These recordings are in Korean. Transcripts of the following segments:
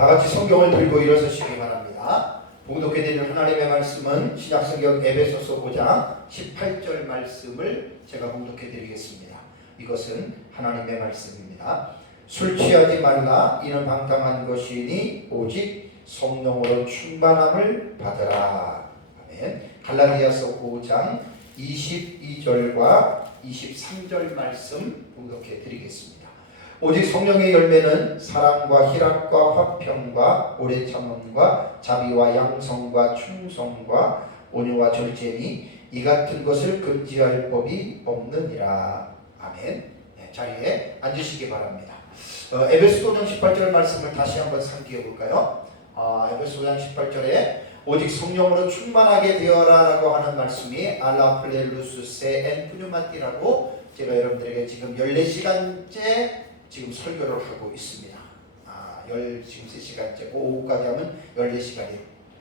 다 같이 성경을 들고 일어서시기 바랍니다. 봉독해 드릴 하나님의 말씀은 신약성경 에베소서 5장 18절 말씀을 제가 봉독해 드리겠습니다. 이것은 하나님의 말씀입니다. 술 취하지 말라. 이는 방탕한 것이니 오직 성령으로 충만함을 받으라. 아멘. 갈라디아서 5장 22절과 23절 말씀 봉독해 드리겠습니다. 오직 성령의 열매는 사랑과 희락과 화평과 오래 참음과 자비와 양성과 충성과 온유와 절제니 이 같은 것을 금지할 법이 없느니라. 아멘. 네, 자리에 앉으시기 바랍니다. 에베소 5장 18절 말씀을 다시 한번 상기해 볼까요? 에베소 5장 18절에 오직 성령으로 충만하게 되어라라고 하는 말씀이 알라플레루스 세엔 푸뉴마티라고 제가 여러분들에게 지금 14시간째 지금 설교를 하고 있습니다. 지금 3시간째, 오후까지 하면 14시간이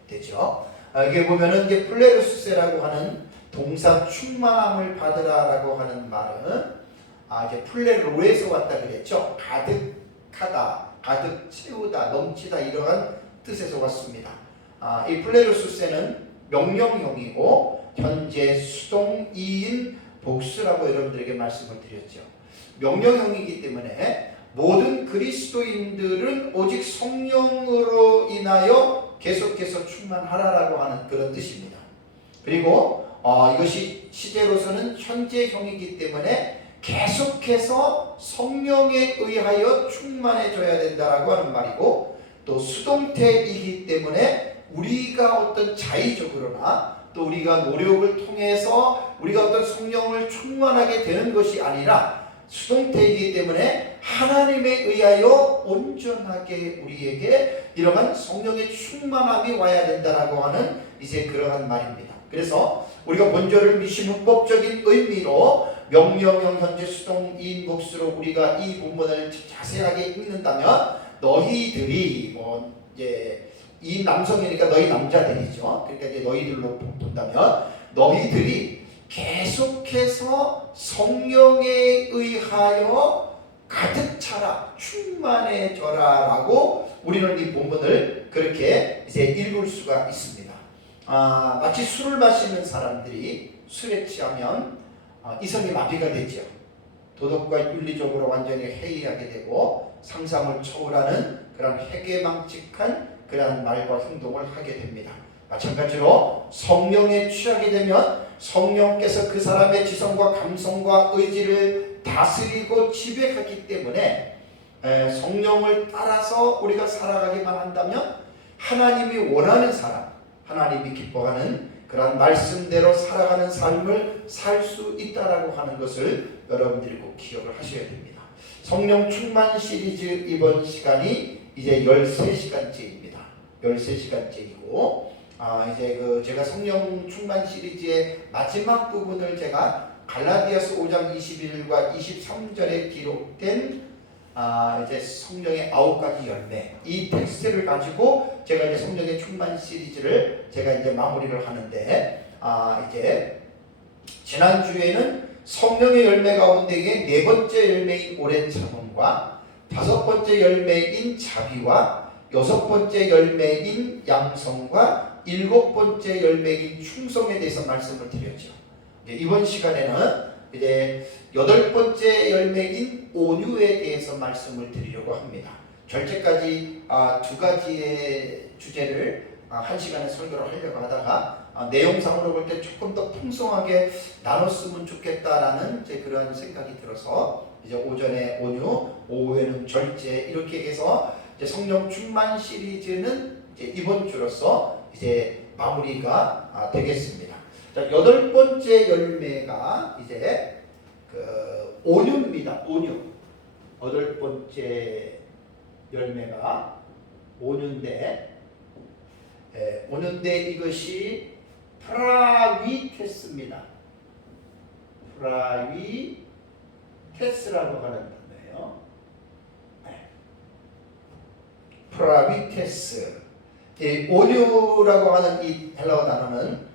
되죠. 여기 보면은 이제 플레루스세라고 하는 동사 충만함을 받으라라고 하는 말은 이제 플레로에서 왔다 그랬죠. 가득하다, 가득 채우다, 넘치다 이러한 뜻에서 왔습니다. 이 플레루스세는 명령형이고 현재 수동이인 복수라고 여러분들에게 말씀을 드렸죠. 명령형이기 때문에 모든 그리스도인들은 오직 성령으로 인하여 계속해서 충만하라라고 하는 그런 뜻입니다. 그리고 이것이 시제로서는 현재형이기 때문에 계속해서 성령에 의하여 충만해져야 된다라고 하는 말이고, 또 수동태이기 때문에 우리가 어떤 자의적으로나 또 우리가 노력을 통해서 우리가 어떤 성령을 충만하게 되는 것이 아니라 수동태이기 때문에 하나님에 의하여 온전하게 우리에게 이러한 성령의 충만함이 와야 된다라고 하는 이제 그러한 말입니다. 그래서 우리가 본절을 미시문법적인 의미로 명령형 현재 수동인 복수로 우리가 이 본문을 자세하게 읽는다면 너희들이 이제 이 남성이니까 너희 남자들이죠. 그러니까 이제 너희들로 본다면 너희들이 계속해서 성령에 의하여 가득 차라, 충만해져라 라고 우리는 이 본문을 그렇게 이제 읽을 수가 있습니다. 마치 술을 마시는 사람들이 술에 취하면 이성이 마비가 되죠. 도덕과 윤리적으로 완전히 해이하게 되고 상상을 초월하는 그런 회개망측한 그런 말과 행동을 하게 됩니다. 마찬가지로 성령에 취하게 되면 성령께서 그 사람의 지성과 감성과 의지를 다스리고 지배하기 때문에 성령을 따라서 우리가 살아가기만 한다면 하나님이 원하는 사람, 하나님이 기뻐하는 그런 말씀대로 살아가는 삶을 살 수 있다라고 하는 것을 여러분들이 꼭 기억을 하셔야 됩니다. 성령 충만 시리즈 이번 시간이 이제 13시간째입니다. 13시간째이고 이제 제가 성령 충만 시리즈의 마지막 부분을 제가 갈라디아서 5장 21과 23절에 기록된 이제 성령의 9가지 열매 이 텍스트를 가지고 제가 이제 성령의 충만 시리즈를 제가 이제 마무리를 하는데 이제 지난주에는 성령의 열매 가운데에 4번째 열매인 오랜 참음과 5번째 열매인 자비와 6번째 열매인 양성과 7번째 열매인 충성에 대해서 말씀을 드렸죠. 이번 시간에는 이제 8번째 열매인 온유에 대해서 말씀을 드리려고 합니다. 절제까지 2가지의 주제를 1시간에 설교를 하려고 하다가 내용상으로 볼 때 조금 더 풍성하게 나눴으면 좋겠다라는 이제 그런 생각이 들어서 이제 오전에 온유, 오후에는 절제 이렇게 해서 이제 성령 충만 시리즈는 이제 이번 주로서 이제 마무리가 되겠습니다. 자, 8번째 열매가 이제 온유입니다. 온유. 8번째 열매가 온유인데, 온유인데 이것이 프라위테스입니다. 프라위테스라고 하는 단어예요. 프라위테스. 온유라고 하는 이 헬라어 단어는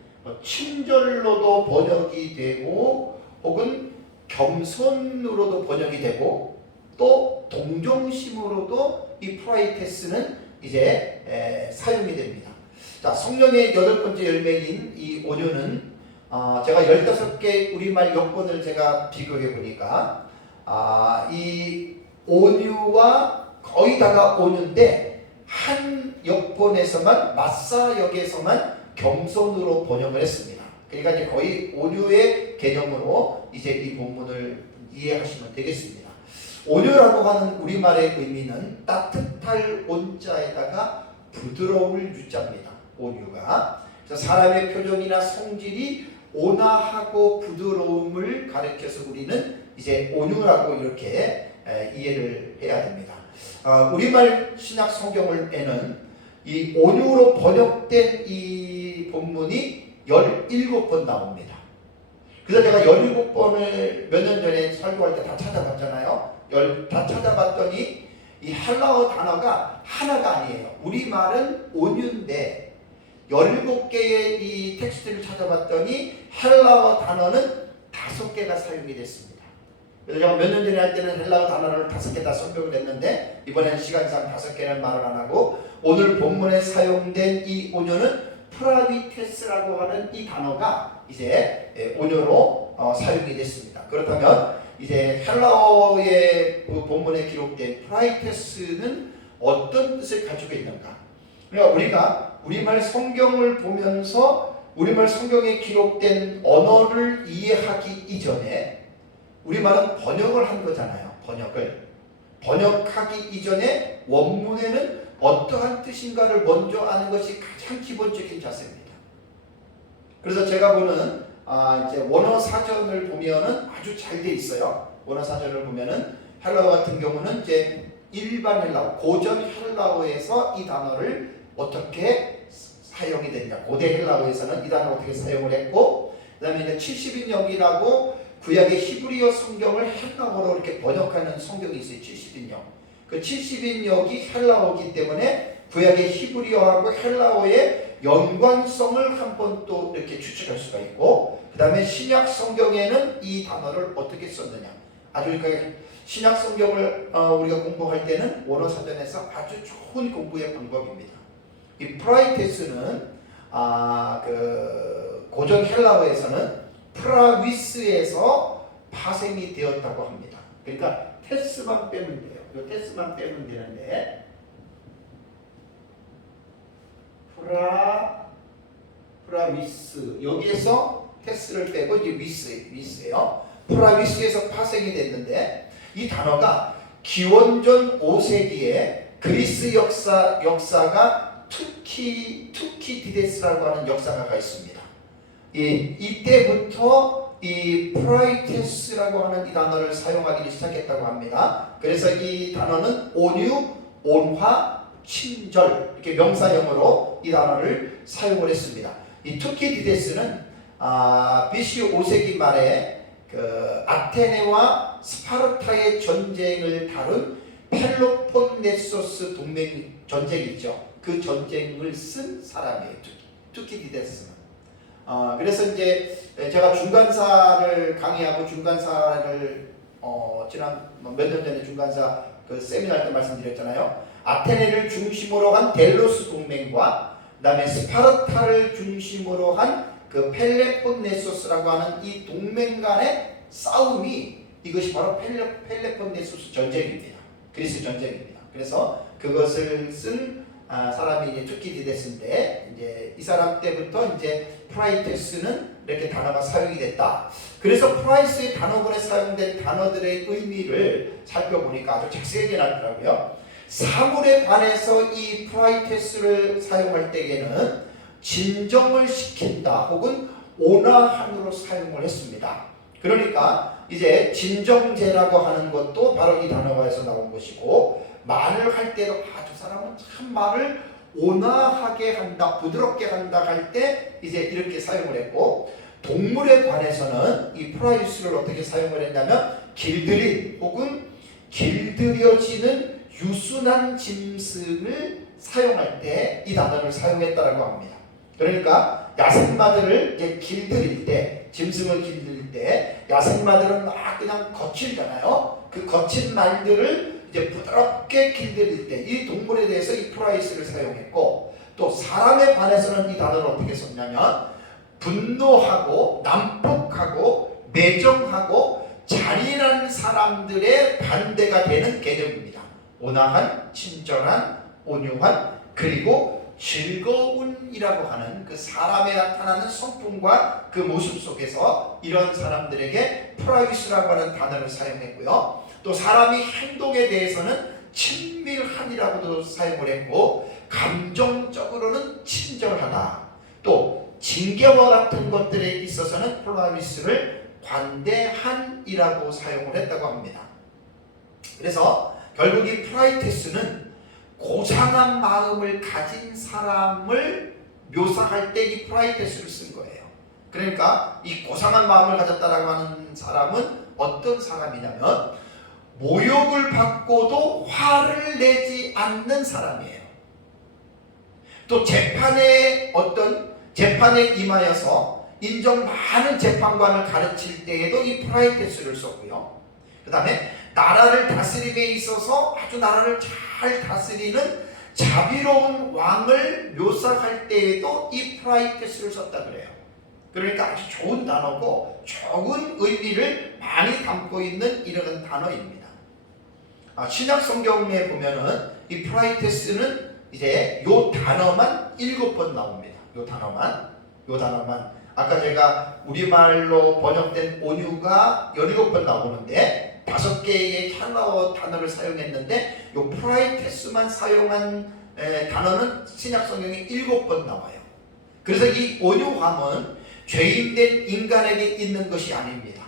친절로도 번역이 되고 혹은 겸손으로도 번역이 되고 또 동정심으로도 이 프라이테스는 이제 사용이 됩니다. 자, 성령의 여덟 번째 열매인 이 온유는 제가 15개 우리말 여권을 제가 비교해 보니까 이 온유와 거의 다가 온유인데 한 여권에서만 마사역에서만 겸손으로 번역을 했습니다. 그러니까 이제 거의 온유의 개념으로 이제 이 본문을 이해하시면 되겠습니다. 온유라고 하는 우리말의 의미는 따뜻할 온자에다가 부드러울 유자입니다. 온유가. 그래서 사람의 표정이나 성질이 온화하고 부드러움을 가리켜서 우리는 이제 온유라고 이렇게 이해를 해야 됩니다. 우리말 신약 성경에는 이 온유로 번역된 이 본문이 17번 나옵니다. 그래서 제가 17번을 몇 년 전에 설교할 때 다 찾아봤잖아요. 다 찾아봤더니 이 헬라어 단어가 하나가 아니에요. 우리말은 온유인데 17개의 이 텍스트를 찾아봤더니 헬라어 단어는 5개가 사용이 됐습니다. 그래서 제가 몇 년 전에 할 때는 헬라어 단어를 5개 다 설명을 했는데 이번에는 시간상 5개는 말을 안 하고 오늘 본문에 사용된 이 온유는 프라비테스라고 하는 이 단어가 이제 온유로 사용이 됐습니다. 그렇다면 이제 헬라어의 그 본문에 기록된 프라이테스는 어떤 뜻을 가지고 있는가? 그러니까 우리가 우리말 성경을 보면서 우리말 성경에 기록된 언어를 이해하기 이전에 우리말은 번역을 한 거잖아요. 번역하기 이전에 원문에는 어떠한 뜻인가를 먼저 아는 것이 가장 기본적인 자세입니다. 그래서 제가 보는 이제 원어 사전을 보면은 아주 잘 돼 있어요. 원어 사전을 보면은 헬라어 같은 경우는 이제 일반 헬라어, 고전 헬라어에서 이 단어를 어떻게 사용이 됐냐. 고대 헬라어에서는 이 단어를 어떻게 사용을 했고, 그다음에 이제 70인역이라고 구약의 히브리어 성경을 헬라어로 이렇게 번역하는 성경이 있어요. 70인역. 그 70인역이 헬라어이기 때문에 구약의 히브리어하고 헬라어의 연관성을 한번 또 이렇게 추측할 수가 있고, 그 다음에 신약 성경에는 이 단어를 어떻게 썼느냐. 아주 그 신약 성경을 우리가 공부할 때는 원어 사전에서 아주 좋은 공부의 방법입니다. 이 프라이테스는 그 고전 헬라어에서는 프라위스에서 파생이 되었다고 합니다. 그러니까 테스만 빼면 돼요. 이 테스만 빼면 되는데 프라위스 여기에서 테스를 빼고 이제 위스예요. 프라위스에서 파생이 됐는데 이 단어가 기원전 5세기에 그리스 역사가 투키디데스라고 하는 역사가 있습니다. 이때부터 이 프라이테스라고 하는 이 단어를 사용하기 시작했다고 합니다. 그래서 이 단어는 온유, 온화, 친절 이렇게 명사형으로 이 단어를 사용을 했습니다. 이 투키디데스는 BC 5세기 말에 그 아테네와 스파르타의 전쟁을 다룬 펠로폰네소스 동맹 전쟁이 있죠. 그 전쟁을 쓴 사람이에요. 투키디데스는. 그래서 이제 제가 중간사를 강의하고 중간사를 지난 몇 년 전에 중간사 그 세미나 때 말씀드렸잖아요. 아테네를 중심으로 한 델로스 동맹과 그다음에 스파르타를 중심으로 한 그 펠레폰네소스라고 하는 이 동맹 간의 싸움이 이것이 바로 펠레폰네소스 전쟁입니다. 그리스 전쟁입니다. 그래서 그것을 쓴 사람이 이제 투키디데스인데 이제 이 사람 때부터 이제 프라이테스는 이렇게 단어가 사용이 됐다. 그래서 프라이스의 단어본에 사용된 단어들의 의미를 살펴보니까 아주 자세하게 나더라고요. 사물에 관해서 이 프라이테스를 사용할 때에는 진정을 시킨다 혹은 온화함으로 사용을 했습니다. 그러니까 이제 진정제라고 하는 것도 바로 이 단어에서 나온 것이고, 말을 할 때도 저 사람은 참 말을 온화하게 한다, 부드럽게 한다 할 때 이제 이렇게 사용을 했고, 동물에 관해서는 이 프라이스를 어떻게 사용을 했냐면 길들인 혹은 길들여지는 유순한 짐승을 사용할 때 이 단어를 사용했다라고 합니다. 그러니까 야생마들을 이제 길들일 때, 짐승을 길들일 때 야생마들은 막 그냥 거칠잖아요. 그 거친 말들을 이제 부드럽게 길들일 때 이 동물에 대해서 이 프라이스를 사용했고, 또 사람에 관해서는 이 단어를 어떻게 썼냐면 분노하고 난폭하고 매정하고 잔인한 사람들의 반대가 되는 개념입니다. 온화한, 친절한, 온유한, 그리고 즐거운이라고 하는 그 사람에 나타나는 성품과 그 모습 속에서 이런 사람들에게 프라이스라고 하는 단어를 사용했고요. 또 사람이 행동에 대해서는 친밀한이라고도 사용을 했고, 감정적으로는 친절하다. 또 징계와 같은 것들에 있어서는 프라이스를 관대한이라고 사용을 했다고 합니다. 그래서 결국 이 프라이테스는 고상한 마음을 가진 사람을 묘사할 때 이 프라이테스를 쓴 거예요. 그러니까 이 고상한 마음을 가졌다라고 하는 사람은 어떤 사람이냐면 모욕을 받고도 화를 내지 않는 사람이에요. 또 재판에 임하여서 인정 많은 재판관을 가르칠 때에도 이 프라이테스를 썼고요. 그 다음에 나라를 다스림에 있어서 아주 나라를 잘 다스리는 자비로운 왕을 묘사할 때에도 이 프라이테스를 썼다 그래요. 그러니까 아주 좋은 단어고 좋은 의미를 많이 담고 있는 이런 단어입니다. 신약 성경에 보면은 이 프라이테스는 이제 요 단어만 7번 나옵니다. 요 단어만. 아까 제가 우리말로 번역된 온유가 17번 나오는데 5개의 헬라어 단어를 사용했는데 요 프라이테스만 사용한 단어는 신약 성경에 7번 나와요. 그래서 이 온유함은 죄인된 인간에게 있는 것이 아닙니다.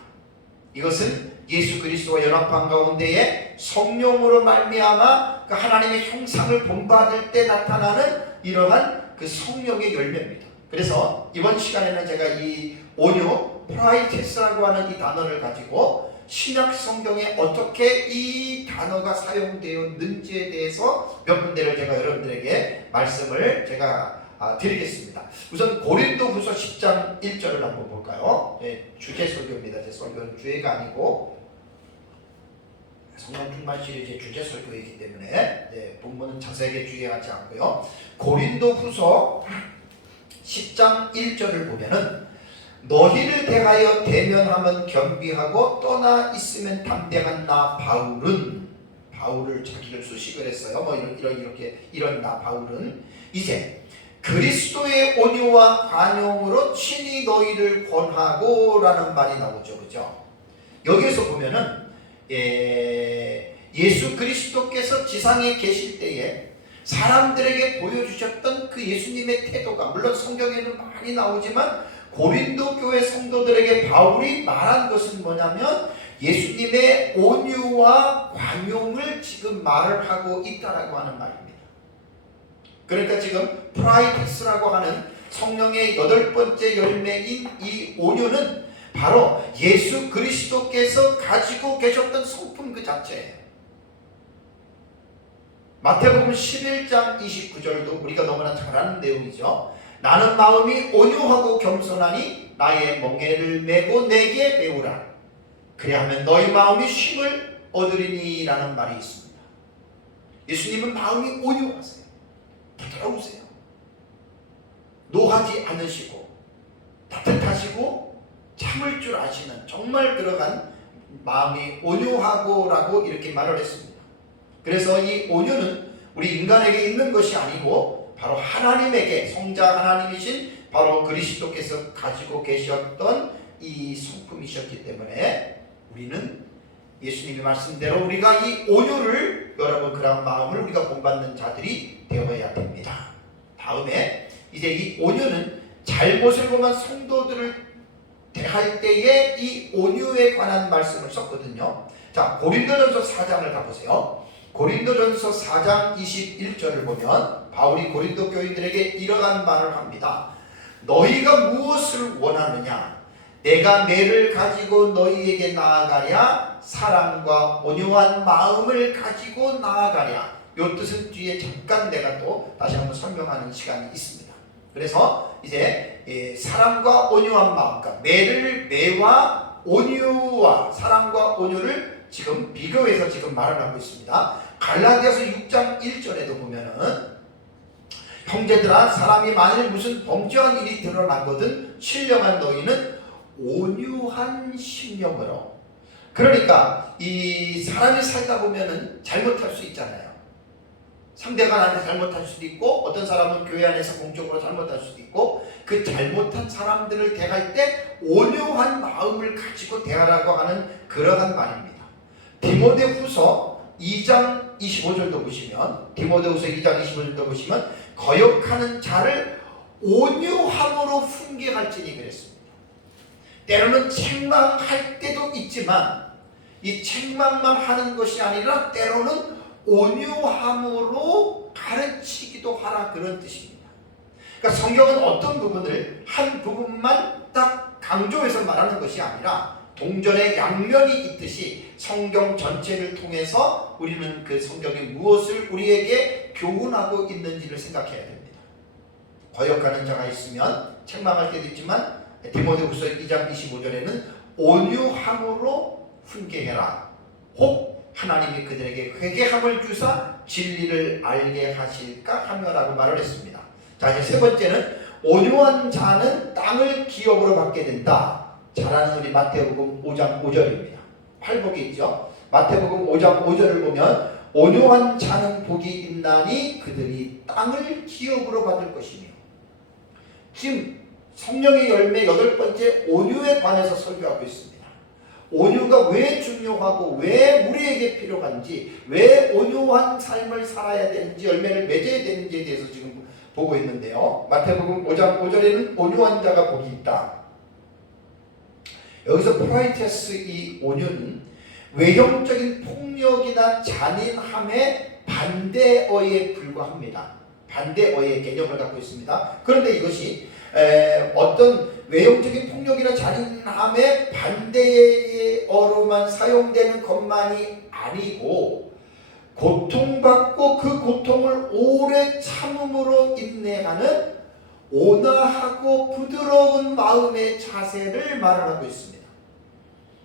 이것은 예수 그리스도와 연합한 가운데에 성령으로 말미암아 그 하나님의 형상을 본받을 때 나타나는 이러한 그 성령의 열매입니다. 그래서 이번 시간에는 제가 이 온유, 프라이테스라고 하는 이 단어를 가지고 신약 성경에 어떻게 이 단어가 사용되었는지에 대해서 몇 군데를 제가 여러분들에게 말씀을 제가 드리겠습니다. 우선 고린도후서 10장 1절을 한번 볼까요? 주제 설교입니다. 제 설교는 주제가 아니고 성령 충만 시리즈의 주제 설교이기 때문에 본문은 자세하게 주의하지 않고요. 고린도후서 10장 1절을 보면은 너희를 대하여 대면하면 겸비하고 떠나 있으면 담대한 나 바울을 자기를 수식을 했어요. 이런 나 바울은 이제 그리스도의 온유와 관용으로 친히 너희를 권하고 라는 말이 나오죠. 그죠? 여기에서 보면은 예수 그리스도께서 지상에 계실 때에 사람들에게 보여주셨던 그 예수님의 태도가 물론 성경에는 많이 나오지만 고린도 교회 성도들에게 바울이 말한 것은 뭐냐면 예수님의 온유와 관용을 지금 말을 하고 있다라고 하는 말입니다. 그러니까 지금 프라이테스라고 하는 성령의 8번째 열매인 이 온유는 바로 예수 그리스도께서 가지고 계셨던 성품 그 자체예요. 마태복음 11장 29절도 우리가 너무나 잘 아는 내용이죠. 나는 마음이 온유하고 겸손하니 나의 멍에를 메고 내게 배우라. 그리하면 너희 마음이 쉼을 얻으리니 라는 말이 있습니다. 예수님은 마음이 온유하세요. 부드러우세요. 노하지 않으시고 따뜻하시고 참을 줄 아시는 정말 그러한 마음이 온유하고라고 이렇게 말을 했습니다. 그래서 이 온유는 우리 인간에게 있는 것이 아니고 바로 하나님에게 성자 하나님이신 바로 그리스도께서 가지고 계셨던 이 성품이셨기 때문에 우리는 예수님의 말씀대로 우리가 이 온유를 여러분 그런 마음을 우리가 본받는 자들이 되어야 됩니다. 다음에 이제 이 온유는 잘못을 범한 성도들을 대할 때에 이 온유에 관한 말씀을 썼거든요. 자, 고린도전서 4장을 가보세요. 고린도전서 4장 21절을 보면 바울이 고린도 교인들에게 이러한 말을 합니다. 너희가 무엇을 원하느냐? 내가 매를 가지고 너희에게 나아가랴? 사랑과 온유한 마음을 가지고 나아가랴? 이 뜻은 뒤에 잠깐 내가 또 다시 한번 설명하는 시간이 있습니다. 그래서 이제 사랑과 온유한 마음, 그러니까 매와 온유와 사랑과 온유를 지금 비교해서 지금 말을 하고 있습니다. 갈라디아서 6장 1절에도 보면은 형제들아 사람이 만일 무슨 범죄한 일이 드러나거든 신령한 너희는 온유한 심령으로. 그러니까 이 사람이 살다 보면은 잘못할 수 있잖아요. 상대가 나한테 잘못할 수도 있고 어떤 사람은 교회 안에서 공적으로 잘못할 수도 있고 그 잘못한 사람들을 대할 때 온유한 마음을 가지고 대하라고 하는 그러한 말입니다. 디모데후서 2장 25절도 보시면 디모데후서 2장 25절도 보시면 거역하는 자를 온유함으로 훈계할지니 그랬습니다. 때로는 책망할 때도 있지만 이 책망만 하는 것이 아니라 때로는 온유함으로 가르치기도 하라 그런 뜻입니다. 그러니까 성경은 어떤 부분을 한 부분만 딱 강조해서 말하는 것이 아니라 동전의 양면이 있듯이 성경 전체를 통해서 우리는 그 성경이 무엇을 우리에게 교훈하고 있는지를 생각해야 됩니다. 거역하는 자가 있으면 책망할 때도 있지만 디모데후서 2장 25절에는 온유함으로 훈계해라. 혹 하나님이 그들에게 회개함을 주사 진리를 알게 하실까 하며라고 말을 했습니다. 자, 이제 세 번째는 온유한 자는 땅을 기업으로 받게 된다. 잘 아는 우리 마태복음 5장 5절입니다. 팔복이 있죠. 마태복음 5장 5절을 보면 온유한 자는 복이 있나니 그들이 땅을 기업으로 받을 것이며. 지금 성령의 열매 8번째 온유에 관해서 설교하고 있습니다. 온유가 왜 중요하고 왜 우리에게 필요한지, 왜 온유한 삶을 살아야 되는지, 열매를 맺어야 되는지에 대해서 지금 보고 있는데요. 마태복음 5장 5절에는 온유한 자가 복이 있다. 여기서 프라이테스 이 온유는 외형적인 폭력이나 잔인함의 반대어에 불과합니다. 반대어의 개념을 갖고 있습니다. 그런데 이것이 어떤 외형적인 폭력이나 잔인함의 반대어로만 사용되는 것만이 아니고 고통받고 그 고통을 오래 참음으로 인내하는 온화하고 부드러운 마음의 자세를 말하고 있습니다.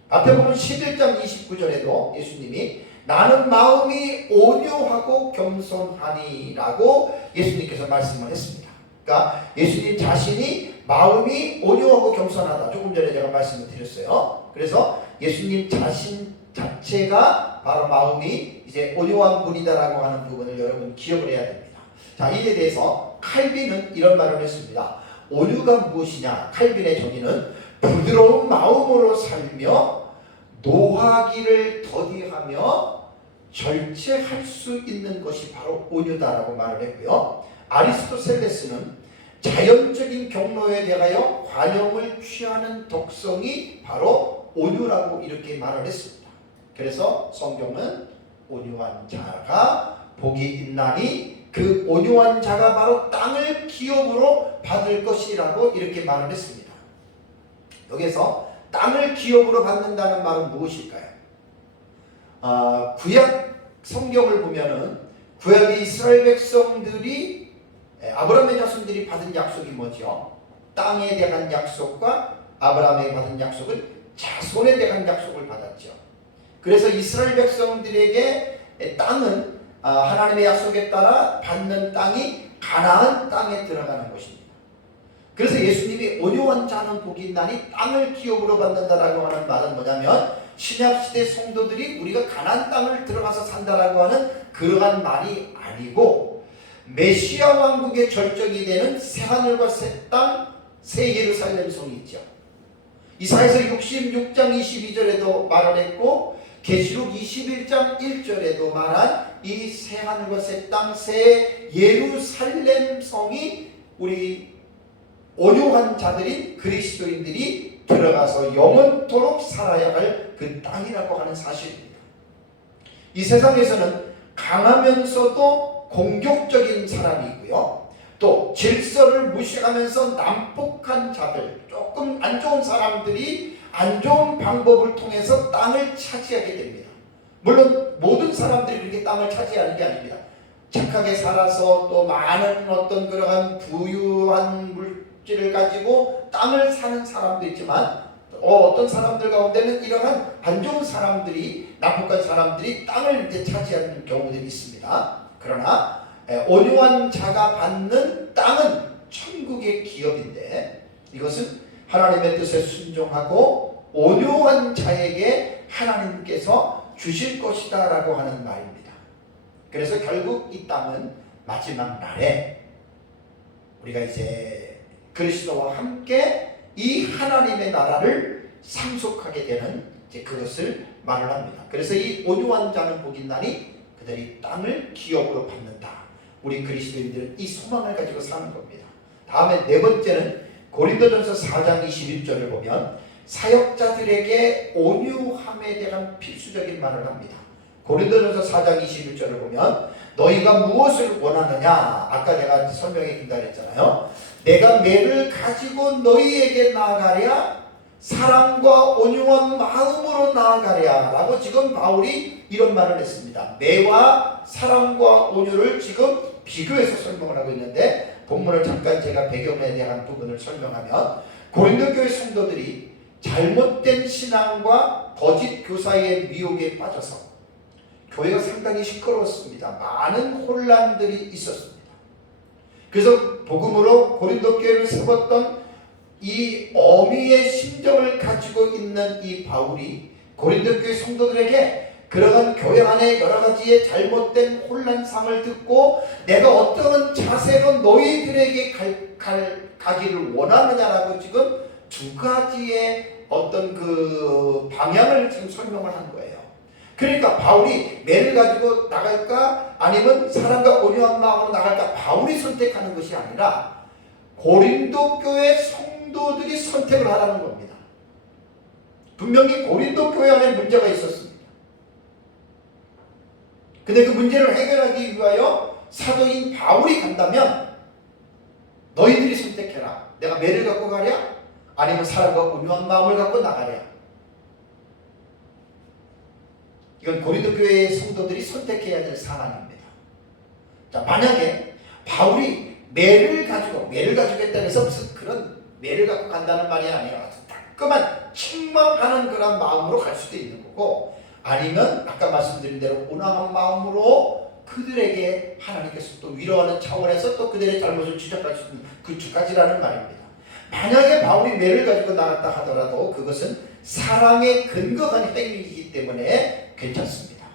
마태복음 11장 29절에도 예수님이 나는 마음이 온유하고 겸손하니라고 예수님께서 말씀을 했습니다. 그러니까 예수님 자신이 마음이 온유하고 겸손하다. 조금 전에 제가 말씀을 드렸어요. 그래서 예수님 자신 자체가 바로 마음이 이제 온유한 분이다라고 하는 부분을 여러분 기억을 해야 됩니다. 자, 이에 대해서 칼빈은 이런 말을 했습니다. 온유가 무엇이냐? 칼빈의 정의는 부드러운 마음으로 살며 노하기를 더디하며 절제할 수 있는 것이 바로 온유다라고 말을 했고요. 아리스토텔레스는 자연적인 경로에 대하여 관용을 취하는 독성이 바로 온유라고 이렇게 말을 했습니다. 그래서 성경은 온유한 자가 복이 있나니 그 온유한 자가 바로 땅을 기업으로 받을 것이라고 이렇게 말을 했습니다. 여기서 땅을 기업으로 받는다는 말은 무엇일까요? 구약 성경을 보면은 구약의 이스라엘 백성들이 아브라함의 자손들이 받은 약속이 뭐죠? 땅에 대한 약속과 아브라함에 받은 약속은 자손에 대한 약속을 받았죠. 그래서 이스라엘 백성들에게 땅은 하나님의 약속에 따라 받는 땅이 가나안 땅에 들어가는 것입니다. 그래서 예수님이 온유한 자는 복이 있나니 땅을 기업으로 받는다라고 하는 말은 뭐냐면 신약시대 성도들이 우리가 가나안 땅을 들어가서 산다라고 하는 그러한 말이 아니고 메시아 왕국의 절정이 되는 새하늘과 새 땅, 새 예루살렘 성이 있죠. 이사야서 66장 22절에도 말을 했고 계시록 21장 1절에도 말한 이 새하늘과 새 땅, 새 예루살렘 성이 우리 온유한 자들인 그리스도인들이 들어가서 영원토록 살아야 할 그 땅이라고 하는 사실입니다. 이 세상에서는 강하면서도 공격적인 사람이 있고요. 또 질서를 무시하면서 난폭한 자들, 조금 안 좋은 사람들이 안 좋은 방법을 통해서 땅을 차지하게 됩니다. 물론 모든 사람들이 그렇게 땅을 차지하는 게 아닙니다. 착하게 살아서 또 많은 어떤 그러한 부유한 물질을 가지고 땅을 사는 사람도 있지만 어떤 사람들 가운데는 이러한 안 좋은 사람들이, 나쁜 사람들이 땅을 이제 차지하는 경우들이 있습니다. 그러나 온유한 자가 받는 땅은 천국의 기업인데, 이것은 하나님의 뜻에 순종하고 온유한 자에게 하나님께서 주실 것이다 라고 하는 말입니다. 그래서 결국 이 땅은 마지막 날에 우리가 이제 그리스도와 함께 이 하나님의 나라를 상속하게 되는 이제 그것을 말을 합니다. 그래서 이 온유한 자는 복이 나니 그들이 땅을 기업으로 받는다. 우리 그리스도인들은 이 소망을 가지고 사는 겁니다. 다음에 네 번째는 고린도전서 4장 21절을 보면 사역자들에게 온유함에 대한 필수적인 말을 합니다. 고린도전서 4장 21절을 보면 너희가 무엇을 원하느냐, 아까 내가 설명해 준다 그랬잖아요. 내가 매를 가지고 너희에게 나아가랴, 사랑과 온유한 마음으로 나아가랴 라고 지금 바울이 이런 말을 했습니다. 매와 사랑과 온유를 지금 비교해서 설명을 하고 있는데, 본문을 잠깐 제가 배경에 대한 부분을 설명하면 고린도 교회 성도들이 잘못된 신앙과 거짓 교사의 미혹에 빠져서 교회가 상당히 시끄러웠습니다. 많은 혼란들이 있었습니다. 그래서 복음으로 고린도 교회를 세웠던 이 어미의 심정을 가지고 있는 이 바울이 고린도 교회 성도들에게 그러한 교회 안에 여러 가지의 잘못된 혼란상을 듣고 내가 어떤 자세로 너희들에게 가기를 원하느냐라고 지금 두 가지의 어떤 그 방향을 지금 설명을 한 거예요. 그러니까 바울이 매를 가지고 나갈까 아니면 사랑과 온유한 마음으로 나갈까, 바울이 선택하는 것이 아니라 고린도 교회 성도들이 선택을 하라는 겁니다. 분명히 고린도 교회 안에 문제가 있었습니다. 근데 그 문제를 해결하기 위하여 사도인 바울이 간다면 너희들이 선택해라. 내가 매를 갖고 가랴? 아니면 사랑과 온유한 마음을 갖고 나가랴? 이건 고린도 교회의 성도들이 선택해야 될 사안입니다. 자, 만약에 바울이 매를 가지고 했다고 해서 무슨 그런 매를 갖고 간다는 말이 아니라 따끔한 책망하는 그런 마음으로 갈 수도 있는 거고, 아니면 아까 말씀드린 대로 온화한 마음으로 그들에게 하나님께서 또 위로하는 차원에서 또 그들의 잘못을 지적할 수 있는 그 두 가지라는 말입니다. 만약에 바울이 매를 가지고 나갔다 하더라도 그것은 사랑에 근거한 행위이기 때문에 괜찮습니다.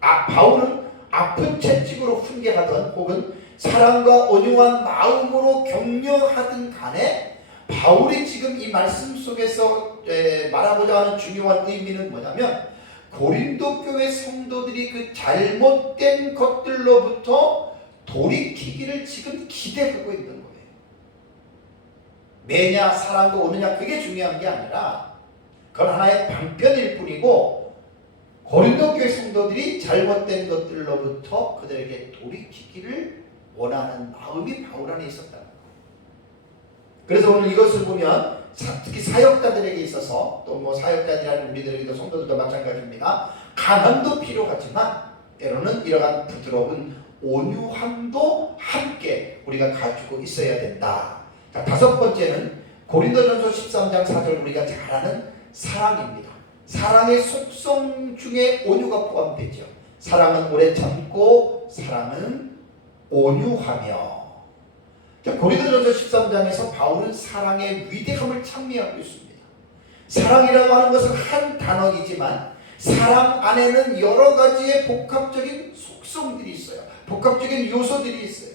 바울은 아픈 채찍으로 훈계하던 혹은 사랑과 온유한 마음으로 격려하든 간에 바울이 지금 이 말씀 속에서 말하고자 하는 중요한 의미는 뭐냐면, 고린도 교회 성도들이 그 잘못된 것들로부터 돌이키기를 지금 기대하고 있는 거예요. 매냐 사랑도 오느냐 그게 중요한 게 아니라 그건 하나의 방편일 뿐이고, 고린도 교회 성도들이 잘못된 것들로부터 그들에게 돌이키기를 원하는 마음이 바울 안에 있었다는 거예요. 그래서 오늘 이것을 보면 특히 사역자들에게 있어서, 또 뭐 사역자들이라는 우리들에게도 성도들도 마찬가지입니다. 가난도 필요하지만 때로는 이러한 부드러운 온유함도 함께 우리가 가지고 있어야 된다. 자, 다섯 번째는 고린도전서 13장 4절 우리가 잘 아는 사랑입니다. 사랑의 속성 중에 온유가 포함되죠. 사랑은 오래 참고 사랑은 온유하며. 자, 고린도전서 13장에서 바울은 사랑의 위대함을 찬미하고 있습니다. 사랑이라고 하는 것은 한 단어이지만 사랑 안에는 여러 가지의 복합적인 속성들이 있어요. 복합적인 요소들이 있어요.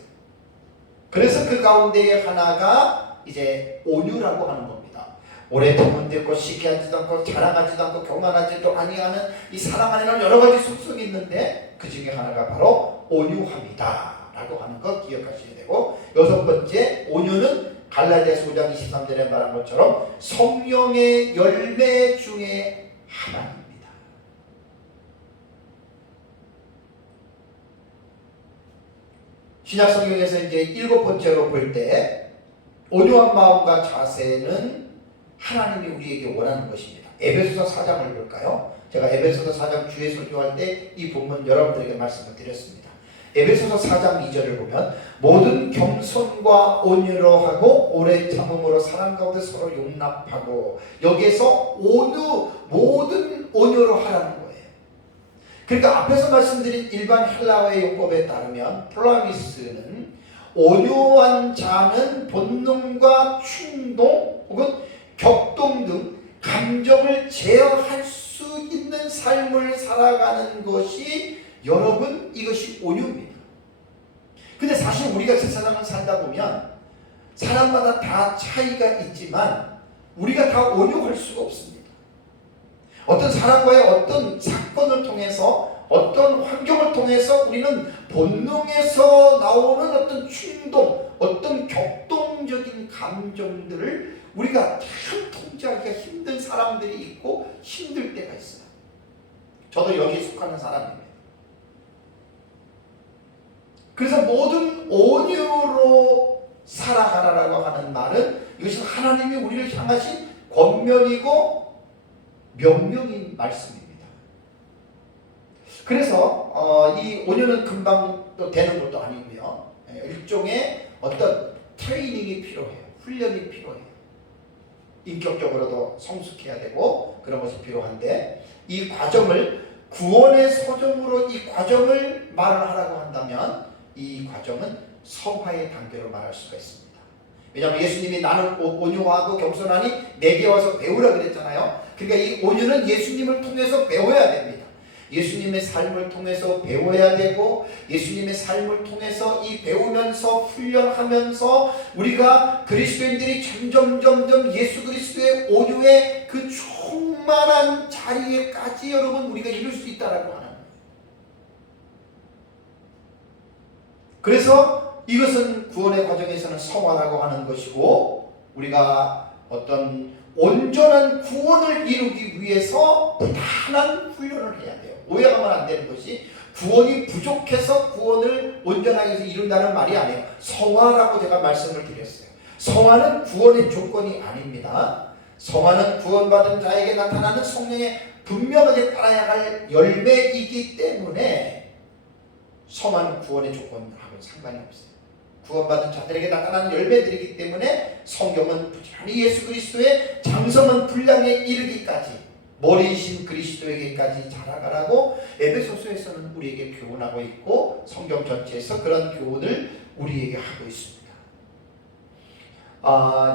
그래서 그 가운데에 하나가 이제 온유라고 하는 겁니다. 오래 동원되고 시기하지도 않고 자랑하지도 않고 교만하지도 아니하는 이 사랑 안에는 여러 가지 속성이 있는데 그 중에 하나가 바로 온유함이다 라고 하는 거 기억하셔야 되고, 여섯 번째, 온유는 갈라디아서 5장 23절에 말한 것처럼 성령의 열매 중에 하나입니다. 신약 성경에서 이제 일곱 번째로 볼 때 온유한 마음과 자세는 하나님이 우리에게 원하는 것입니다. 에베소서 4장을 볼까요? 제가 에베소서 4장 주에 설교할 때 이 본문 여러분들에게 말씀을 드렸습니다. 에베소서 4장 2절을 보면 모든 겸손과 온유로 하고 오래 참음으로 사랑 가운데 서로 용납하고, 여기에서 모든 온유로 하라는 거예요. 그러니까 앞에서 말씀드린 일반 헬라어의 용법에 따르면 플라미스는 온유한 자는 본능과 충동 혹은 격동 등 감정을 제어할 수 있는 삶을 살아가는 것이, 여러분, 이것이 온유입니다. 근데 사실 우리가 세상을 살다 보면 사람마다 다 차이가 있지만 우리가 다 온유할 수가 없습니다. 어떤 사람과의 어떤 사건을 통해서, 어떤 환경을 통해서 우리는 본능에서 나오는 어떤 충동, 어떤 격동적인 감정들을 우리가 참 통제하기가 힘든 사람들이 있고 힘들 때가 있어요. 저도 여기에 속하는 사람입니다. 그래서 모든 온유로 살아가라라고 하는 말은 이것은 하나님이 우리를 향하신 권면이고 명령인 말씀입니다. 그래서 이 온유는 금방 또 되는 것도 아니고요. 일종의 어떤 트레이닝이 필요해요. 훈련이 필요해요. 인격적으로도 성숙해야 되고 그런 것이 필요한데, 이 과정을 구원의 서정으로 이 과정을 말을 하라고 한다면 이 과정은 성화의 단계로 말할 수가 있습니다. 왜냐하면 예수님이 나는 온유하고 겸손하니 내게 와서 배우라 그랬잖아요. 그러니까 이 온유는 예수님을 통해서 배워야 됩니다. 예수님의 삶을 통해서 배워야 되고, 예수님의 삶을 통해서 이 배우면서 훈련하면서 우리가 그리스도인들이 점점 예수 그리스도의 온유의 그 충만한 자리에까지 여러분 우리가 이룰 수 있다라고 하는 거예요. 그래서 이것은 구원의 과정에서는 성화라고 하는 것이고, 우리가 어떤 온전한 구원을 이루기 위해서 부단한 훈련을 해야 돼요. 오해하면 안 되는 것이, 구원이 부족해서 구원을 온전하게 해서 이룬다는 말이 아니에요. 성화라고 제가 말씀을 드렸어요. 성화는 구원의 조건이 아닙니다. 성화는 구원받은 자에게 나타나는 성령의 분명하게 따라야 할 열매이기 때문에 성화는 구원의 조건하고는 상관이 없어요. 구원받은 자들에게 나타나는 열매들이기 때문에 성경은 부지런히 예수 그리스도의 장성한 분량에 이르기까지, 머리이신 그리스도에게까지 자라가라고 에베소서에서는 우리에게 교훈하고 있고, 성경 전체에서 그런 교훈을 우리에게 하고 있습니다.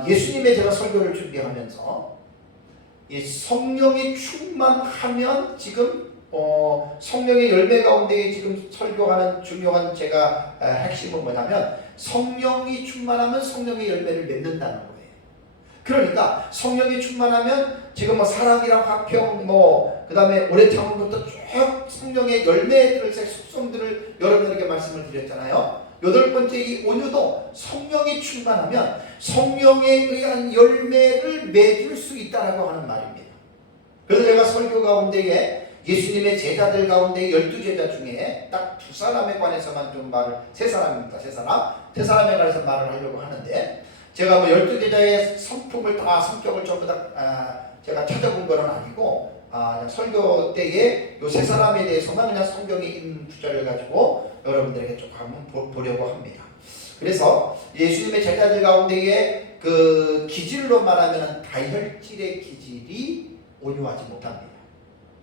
예수님의 제가 설교를 준비하면서 이 성령이 충만하면, 지금 성령의 열매 가운데 지금 설교하는 중요한 제가 핵심은 뭐냐면, 성령이 충만하면 성령의 열매를 맺는다는 거예요. 그러니까 성령이 충만하면 지금 사랑이랑 화평, 그 다음에 오래 참음부터 쭉 성령의 열매들을, 속성들을 여러분에게 말씀을 드렸잖아요. 8번째 이 온유도 성령이 충만하면 성령에 의한 열매를 맺을 수 있다라고 하는 말입니다. 그래서 제가 설교 가운데에 예수님의 제자들 가운데 12제자 중에 딱 2사람에 관해서만 좀 말을, 3사람입니다. 3사람에 관해서 말을 하려고 하는데, 제가 12제자의 성품을 다, 성격을 전부 다 제가 찾아본 건 아니고, 그냥 설교 때에 이 3사람에 대해서만 그냥 성경에 있는 구절을 가지고 여러분들에게 좀 한번 보려고 합니다. 그래서 예수님의 제자들 가운데에 그 기질로 말하면 다혈질의 기질이 온유하지 못합니다.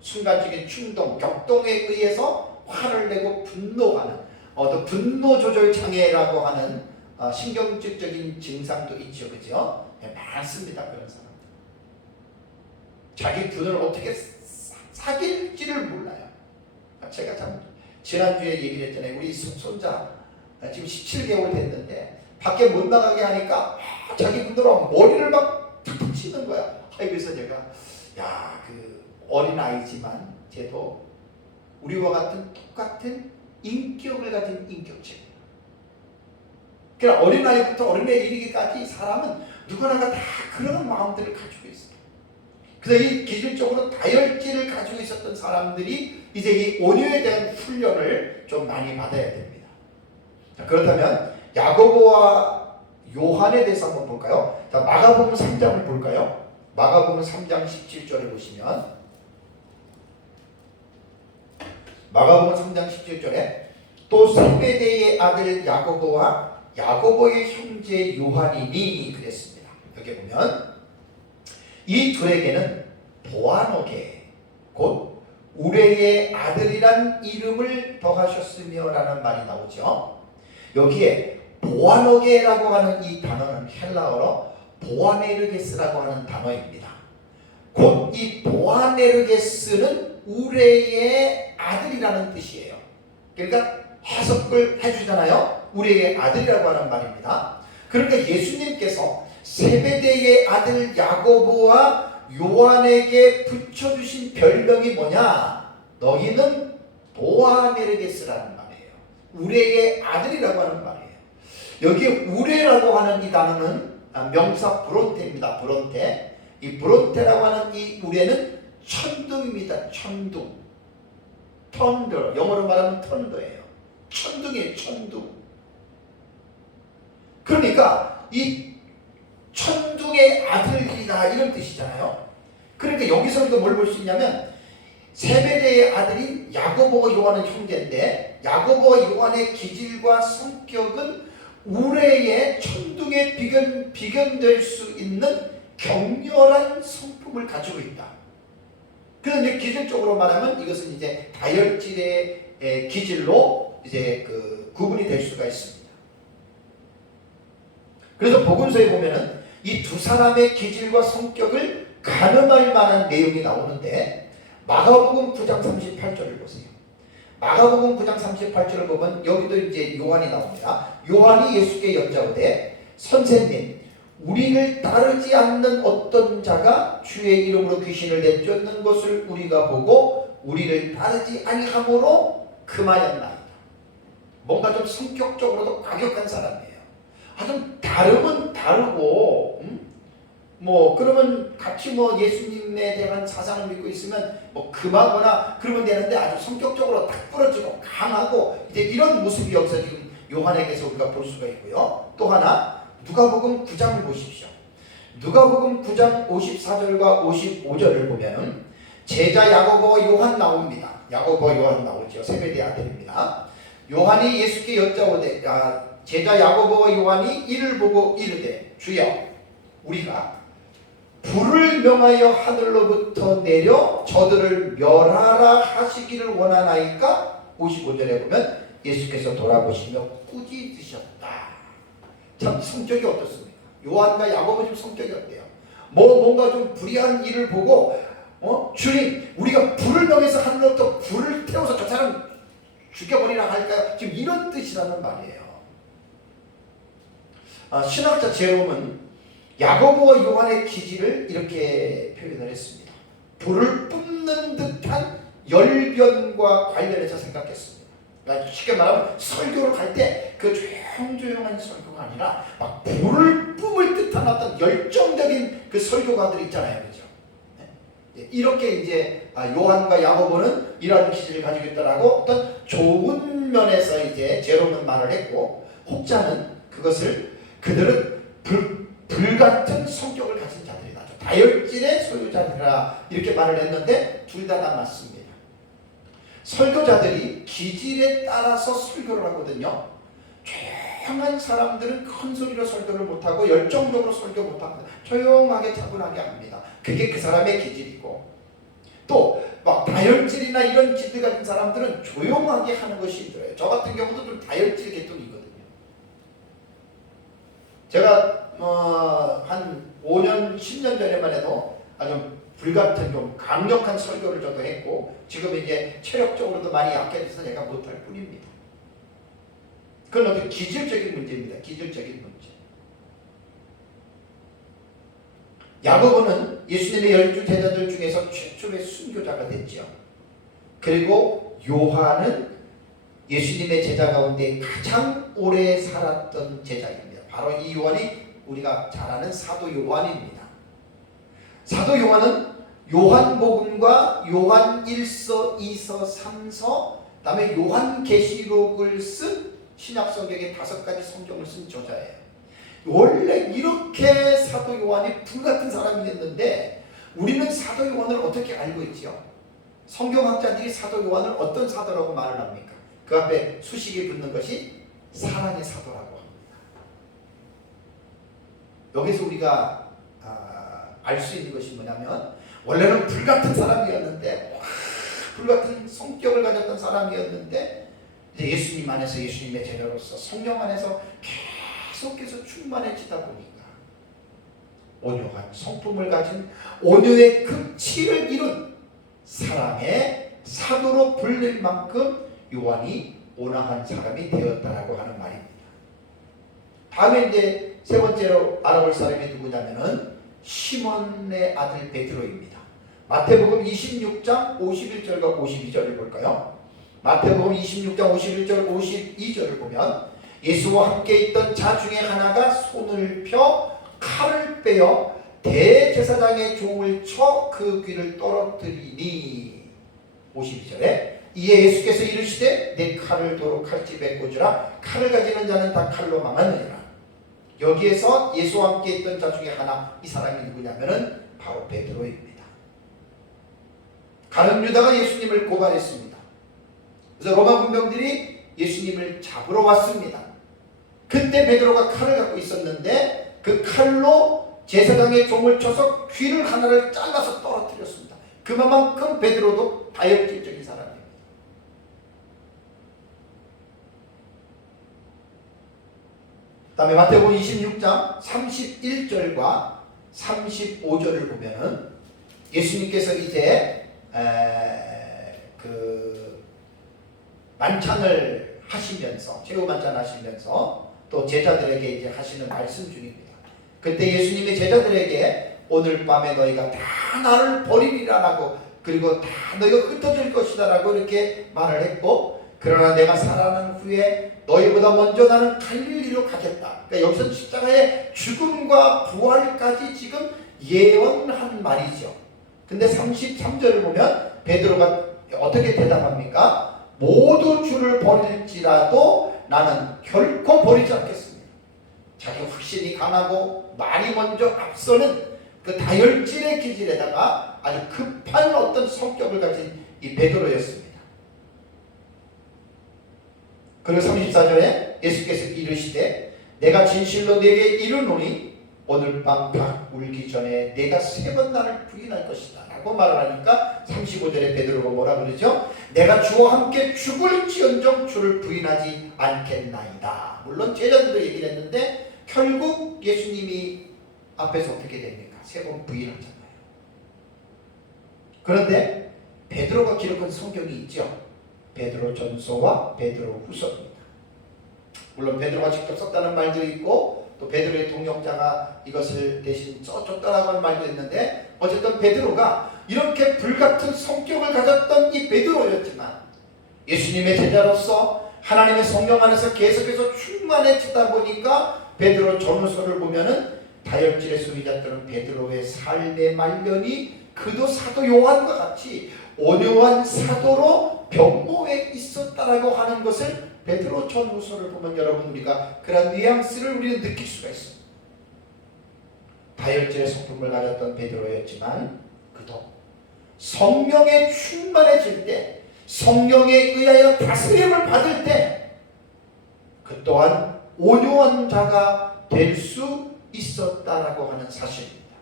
순간적인 충동, 격동에 의해서 화를 내고 분노하는, 또 분노 조절 장애라고 하는 신경질적인 증상도 있죠, 그죠? 네, 많습니다, 그런 사람들. 자기 분을 어떻게 사귈지를 몰라요. 제가 참 지난주에 얘기를 했잖아요. 우리 손자 지금 17개월 됐는데 밖에 못 나가게 하니까 자기 분으로 머리를 막 툭툭 치는 거야. 그래서 제가 그 어린아이지만 쟤도 우리와 같은 똑같은 인격을 가진 인격체예요. 그러니까 어린아이부터 어린애 이르기까지 사람은 누구나가 다 그런 마음들을 가지고 있어요. 그래서 이 기질적으로 다혈질을 가지고 있었던 사람들이 이제 이 온유에 대한 훈련을 좀 많이 받아야 됩니다. 자, 그렇다면 야고보와 요한에 대해서 한번 볼까요? 자, 마가복음 3장을 볼까요? 마가복음 3장 17절을 보시면, 마가복음 3장 17절에 또 세베대의 아들 야고보와 야고보의 형제 요한이니 그랬습니다. 여기 보면 이 둘에게는 보아노게 곧 우레의 아들이란 이름을 더하셨으며 라는 말이 나오죠. 여기에 보아노게라고 하는 이 단어는 헬라어로 보아네르게스라고 하는 단어입니다. 곧 이 보아네르게스는 우레의 아들이라는 뜻이에요. 그러니까 해석을 해주잖아요. 우레의 아들이라고 하는 말입니다. 그러니까 예수님께서 세베대의 아들 야고보와 요한에게 붙여주신 별명이 뭐냐? 너희는 보아네르게스라는 말이에요. 우레의 아들이라고 하는 말이에요. 여기 우레라고 하는 이 단어는 명사 브론테입니다. 브론테. 이 브론테라고 하는 이 우레는 천둥입니다. 천둥. 턴더. 영어로 말하면 턴더예요. 천둥이에요. 천둥. 그러니까 이 천둥의 아들이다 이런 뜻이잖아요. 그러니까 여기서 우리가 뭘 볼 수 있냐면 세베대의 아들인 야고보와 요한은 형제인데 야고보와 요한의 기질과 성격은 우레의 천둥에 비견될 수 있는 격렬한 성품을 가지고 있다. 그런데 기질적으로 말하면 이것은 이제 다혈질의 기질로 이제 구분이 될 수가 있습니다. 그래서 복음서에 보면은 이 두 사람의 기질과 성격을 가늠할 만한 내용이 나오는데 마가복음 9장 38절을 보세요. 마가복음 9장 38절을 보면 여기도 이제 요한이 나옵니다. 요한이 예수께 여짜오되 선생님 우리를 따르지 않는 어떤 자가 주의 이름으로 귀신을 내쫓는 것을 우리가 보고 우리를 따르지 아니함으로 금하였나이다. 뭔가 좀 성격적으로도 과격한 사람이에요. 좀 다름은 다르고 그러면 같이 예수님에 대한 사상을 믿고 있으면 금하거나 그러면 되는데 아주 성격적으로 딱 부러지고 강하고 이제 이런 모습이 여기서 지금 요한에게서 우리가 볼 수가 있고요. 또 하나 누가복음 9장을 보십시오. 누가복음 9장 54절과 55절을 보면 제자 야고보와 요한 나옵니다. 야고보와 요한 나오죠. 세베대 아들입니다. 요한이 예수께 여짜오되 제자 야고보와 요한이 이를 보고 이르되 주여 우리가 불을 명하여 하늘로부터 내려 저들을 멸하라 하시기를 원하나이까? 55절에 보면 예수께서 돌아보시며 꾸짖으셨다. 참 성격이 어떻습니까? 요한과 야고보 좀 성격이 어때요? 뭔가 좀 불의한 일을 보고 주님 우리가 불을 명해서 하늘로부터 불을 태워서 저 사람 죽여버리라 할까요? 지금 이런 뜻이라는 말이에요. 신학자 제롬은 야고보와 요한의 기질을 이렇게 표현을 했습니다. 불을 뿜는 듯한 열변과 관련해서 생각했습니다. 그러니까 쉽게 말하면 설교를 갈 때 그 조용조용한 설교가 아니라 막 불을 뿜을 듯한 어떤 열정적인 그 설교가들 있잖아요. 그죠? 네. 이렇게 이제 요한과 야고보는 이러한 기질을 가지고 있다라고 어떤 좋은 면에서 이제 제롬은 말을 했고 혹자는 그들은 불같은 성격을 가진 자들이다. 다혈질의 소유자들이라 이렇게 말을 했는데 둘 다 맞습니다. 설교자들이 기질에 따라서 설교를 하거든요. 조용한 사람들은 큰 소리로 설교를 못하고 열정적으로 설교 못합니다. 조용하게 차분하게 합니다. 그게 그 사람의 기질이고 또 막 다혈질이나 이런 기질 같은 사람들은 조용하게 하는 것이 힘들어요. 저 같은 경우도 좀 다혈질 계통이거든요. 제가 한 5년, 10년 전에만 해도 아주 불같은 좀 강력한 설교를 저도 했고 지금 이제 체력적으로도 많이 약해져서 제가 못할 뿐입니다. 그건 어떤 기질적인 문제입니다. 기질적인 문제. 야고보는 예수님의 12 제자들 중에서 최초의 순교자가 됐죠. 그리고 요한은 예수님의 제자 가운데 가장 오래 살았던 제자입니다. 바로 이 요한이 우리가 잘 아는 사도 요한입니다. 사도 요한은 요한복음과 요한 1서, 2서, 3서, 그 다음에 요한계시록을 쓴 신약성경의 5가지 성경을 쓴 저자예요. 원래 이렇게 사도 요한이 불같은 사람이었는데 우리는 사도 요한을 어떻게 알고 있지요? 성경학자들이 사도 요한을 어떤 사도라고 말을 합니까? 그 앞에 수식이 붙는 것이 사랑의 사도라고 합니다. 여기서 우리가 알 수 있는 것이 뭐냐면 원래는 불같은 사람이었는데 불같은 성격을 가졌던 사람이었는데 이제 예수님 안에서 예수님의 제자로서 성령 안에서 계속해서 충만해지다 보니까 온유한 성품을 가진 온유의 극치를 이룬 사랑의 사도로 불릴 만큼 요한이 온화한 사람이 되었다라고 하는 말입니다. 다음에 이제 세 번째로 알아볼 사람이 누구냐면은 시몬의 아들 베드로입니다. 마태복음 26장 51절과 52절을 볼까요? 마태복음 26장 51절 52절을 보면 예수와 함께 있던 자 중에 하나가 손을 펴 칼을 빼어 대제사장의 종을 쳐 그 귀를 떨어뜨리니 52절에 이에 예수께서 이르시되 내 칼을 도로 칼집에 꽂으라 칼을 가지는 자는 다 칼로 망하느니라. 여기에서 예수와 함께 있던 자 중에 하나, 이 사람이 누구냐면은 바로 베드로입니다. 가룟 유다가 예수님을 고발했습니다. 그래서 로마 군병들이 예수님을 잡으러 왔습니다. 그때 베드로가 칼을 갖고 있었는데 그 칼로 제사장의 종을 쳐서 귀를 하나를 잘라서 떨어뜨렸습니다. 그만큼 베드로도 다혈질적인 사람입니다. 다음에 마태복음 26장 31절과 35절을 보면은 예수님께서 이제 그 만찬을 하시면서 최후 만찬 하시면서 또 제자들에게 이제 하시는 말씀 중입니다. 그때 예수님의 제자들에게 오늘 밤에 너희가 다 나를 버리리라라고 그리고 다 너희가 흩어질 것이다라고 이렇게 말을 했고 그러나 내가 살아난 후에 너희보다 먼저 나는 갈릴리로 가겠다. 그러니까 여기서 십자가의 죽음과 부활까지 지금 예언한 말이죠. 근데 33절을 보면 베드로가 어떻게 대답합니까? 모두 주를 버릴지라도 나는 결코 버리지 않겠습니다. 자기 확신이 강하고 말이 먼저 앞서는 그 다혈질의 기질에다가 아주 급한 어떤 성격을 가진 이 베드로였습니다. 그리고 34절에 예수께서 이르시되 내가 진실로 네게 이르노니 오늘 밤 닭 울기 전에 내가 3번 나를 부인할 것이다 라고 말을 하니까 35절에 베드로가 뭐라 그러죠? 내가 주와 함께 죽을지언정 주를 부인하지 않겠나이다. 물론 제자들도 얘기를 했는데 결국 예수님이 앞에서 어떻게 됩니까? 3번 부인하잖아요. 그런데 베드로가 기록한 성경이 있죠. 베드로 전서와 베드로 후서입니다. 물론 베드로가 직접 썼다는 말도 있고 또 베드로의 동역자가 이것을 대신 써줬다라고 하는 말도 있는데 어쨌든 베드로가 이렇게 불같은 성격을 가졌던 이 베드로였지만 예수님의 제자로서 하나님의 성령 안에서 계속해서 충만해지다 보니까 베드로 전후서를 보면은 다혈질의 소유자들은 베드로의 삶의 말년이 그도 사도 요한과 같이 온유한 사도로 변모해 있었다라고 하는 것을 베드로 전후서를 보면 여러분 우리가 그런 뉘앙스를 우리는 느낄 수가 있습니다. 다혈질의 성품을 가졌던 베드로였지만 그도 성령에 충만해질 때 성령에 의하여 다스림을 받을 때 그 또한 온유한 자가 될 수 있었다라고 하는 사실입니다.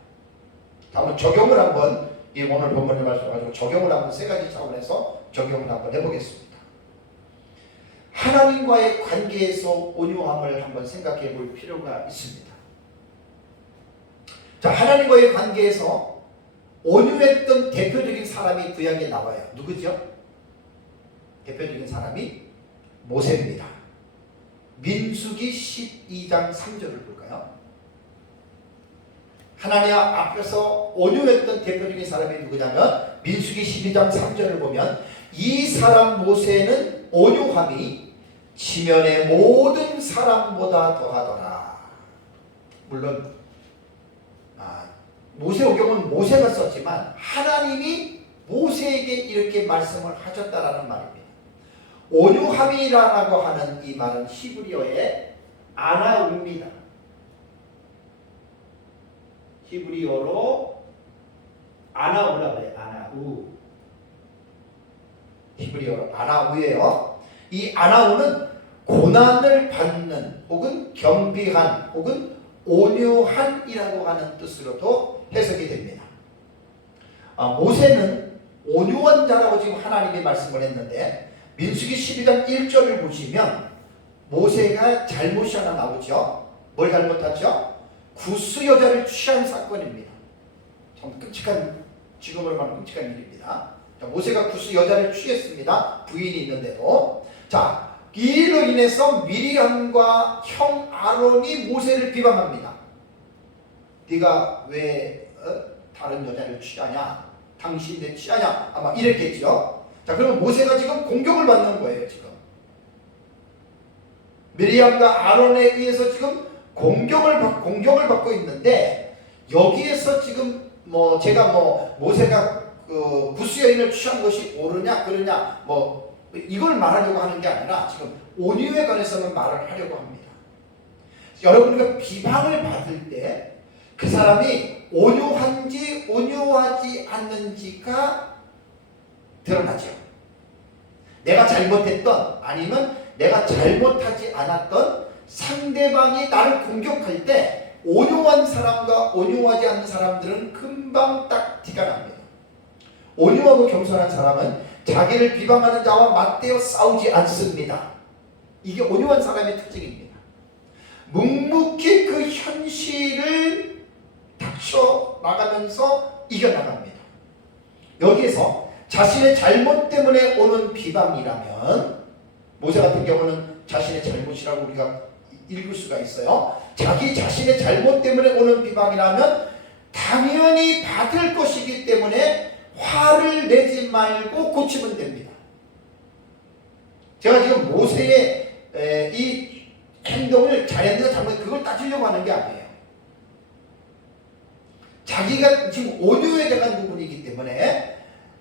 다음은 적용을 한번 이 오늘 본문의 말씀을 가지고 적용을 한번 3가지 차원에서 적용을 한번 해보겠습니다. 하나님과의 관계에서 온유함을 한번 생각해 볼 필요가 있습니다. 자, 하나님과의 관계에서 온유했던 대표적인 사람이 구약에 나와요. 누구죠? 대표적인 사람이 모세입니다. 민수기 12장 3절을 볼까요? 하나님 앞에서 온유했던 대표적인 사람이 누구냐면 민수기 12장 3절을 보면 이 사람 모세는 온유함이 지면의 모든 사람보다 더하더라. 물론 모세오경은 모세가 썼지만 하나님이 모세에게 이렇게 말씀을 하셨다라는 말입니다. 온유함이라고 하는 이 말은 히브리어의 아나우입니다. 히브리어로 아나우라고 해요. 아나우. 히브리어로 아나우예요. 이 아나운은 고난을 받는 혹은 겸비한 혹은 온유한이라고 하는 뜻으로도 해석이 됩니다. 모세는 온유한 자라고 지금 하나님이 말씀을 했는데 민수기 12장 1절을 보시면 모세가 잘못이 하나 나오죠. 뭘 잘못하죠? 구스 여자를 취한 사건입니다. 참 끔찍한, 지금으로 말하면 끔찍한 일입니다. 자, 모세가 구스 여자를 취했습니다. 부인이 있는데도. 자, 이 일로 인해서 미리암과 형 아론이 모세를 비방합니다. 네가 왜 다른 여자를 취하냐? 당신 내 취하냐? 아마 이랬겠죠. 자, 그러면 모세가 지금 공격을 받는 거예요. 지금 미리암과 아론에 의해서 지금 공격을 받고 있는데, 여기에서 지금 제가 모세가 그 구스 여인을 취한 것이 옳으냐 그러냐 이걸 말하려고 하는 게 아니라 지금 온유에 관해서는 말을 하려고 합니다. 여러분과 비방을 받을 때 그 사람이 온유한지 온유하지 않는지가 드러나죠. 내가 잘못했던 아니면 내가 잘못하지 않았던 상대방이 나를 공격할 때 온유한 사람과 온유하지 않는 사람들은 금방 딱 티가 납니다. 온유하고 겸손한 사람은 자기를 비방하는 자와 맞대어 싸우지 않습니다. 이게 온유한 사람의 특징입니다. 묵묵히 그 현실을 닥쳐 나가면서 이겨나갑니다. 여기에서 자신의 잘못 때문에 오는 비방이라면, 모세 같은 경우는 자신의 잘못이라고 우리가 읽을 수가 있어요. 자기 자신의 잘못 때문에 오는 비방이라면 당연히 받을 것이기 때문에 화를 내지 말고 고치면 됩니다. 제가 지금 모세의 이 행동을 잘했는가 잘못했는가 그걸 따지려고 하는 게 아니에요. 자기가 지금 온유에 대한 부분이기 때문에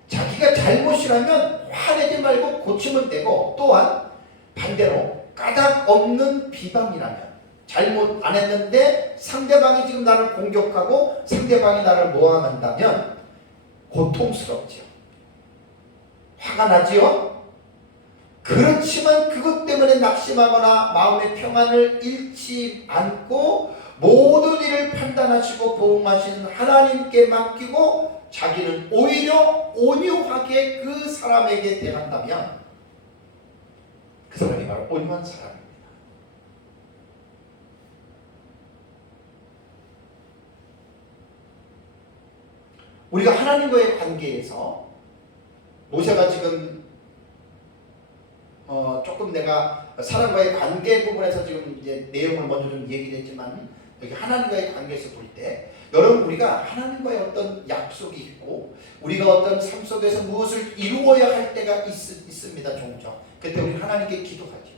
자기가 잘못이라면 화내지 말고 고치면 되고, 또한 반대로 까닭 없는 비방이라면, 잘못 안 했는데 상대방이 지금 나를 공격하고 상대방이 나를 모함한다면 고통스럽죠. 화가 나지요. 그렇지만 그것 때문에 낙심하거나 마음의 평안을 잃지 않고 모든 일을 판단하시고 보응하시는 하나님께 맡기고 자기는 오히려 온유하게 그 사람에게 대한다면 그 사람이 바로 온유한 사람입니다. 우리가 하나님과의 관계에서 모세가 지금 조금 내가 사람과의 관계 부분에서 지금 이제 내용을 먼저 좀 얘기를 했지만, 여기 하나님과의 관계에서 볼 때 여러분, 우리가 하나님과의 어떤 약속이 있고 우리가 어떤 삶 속에서 무엇을 이루어야 할 때가 있습니다. 종종 그때 우리 하나님께 기도하죠.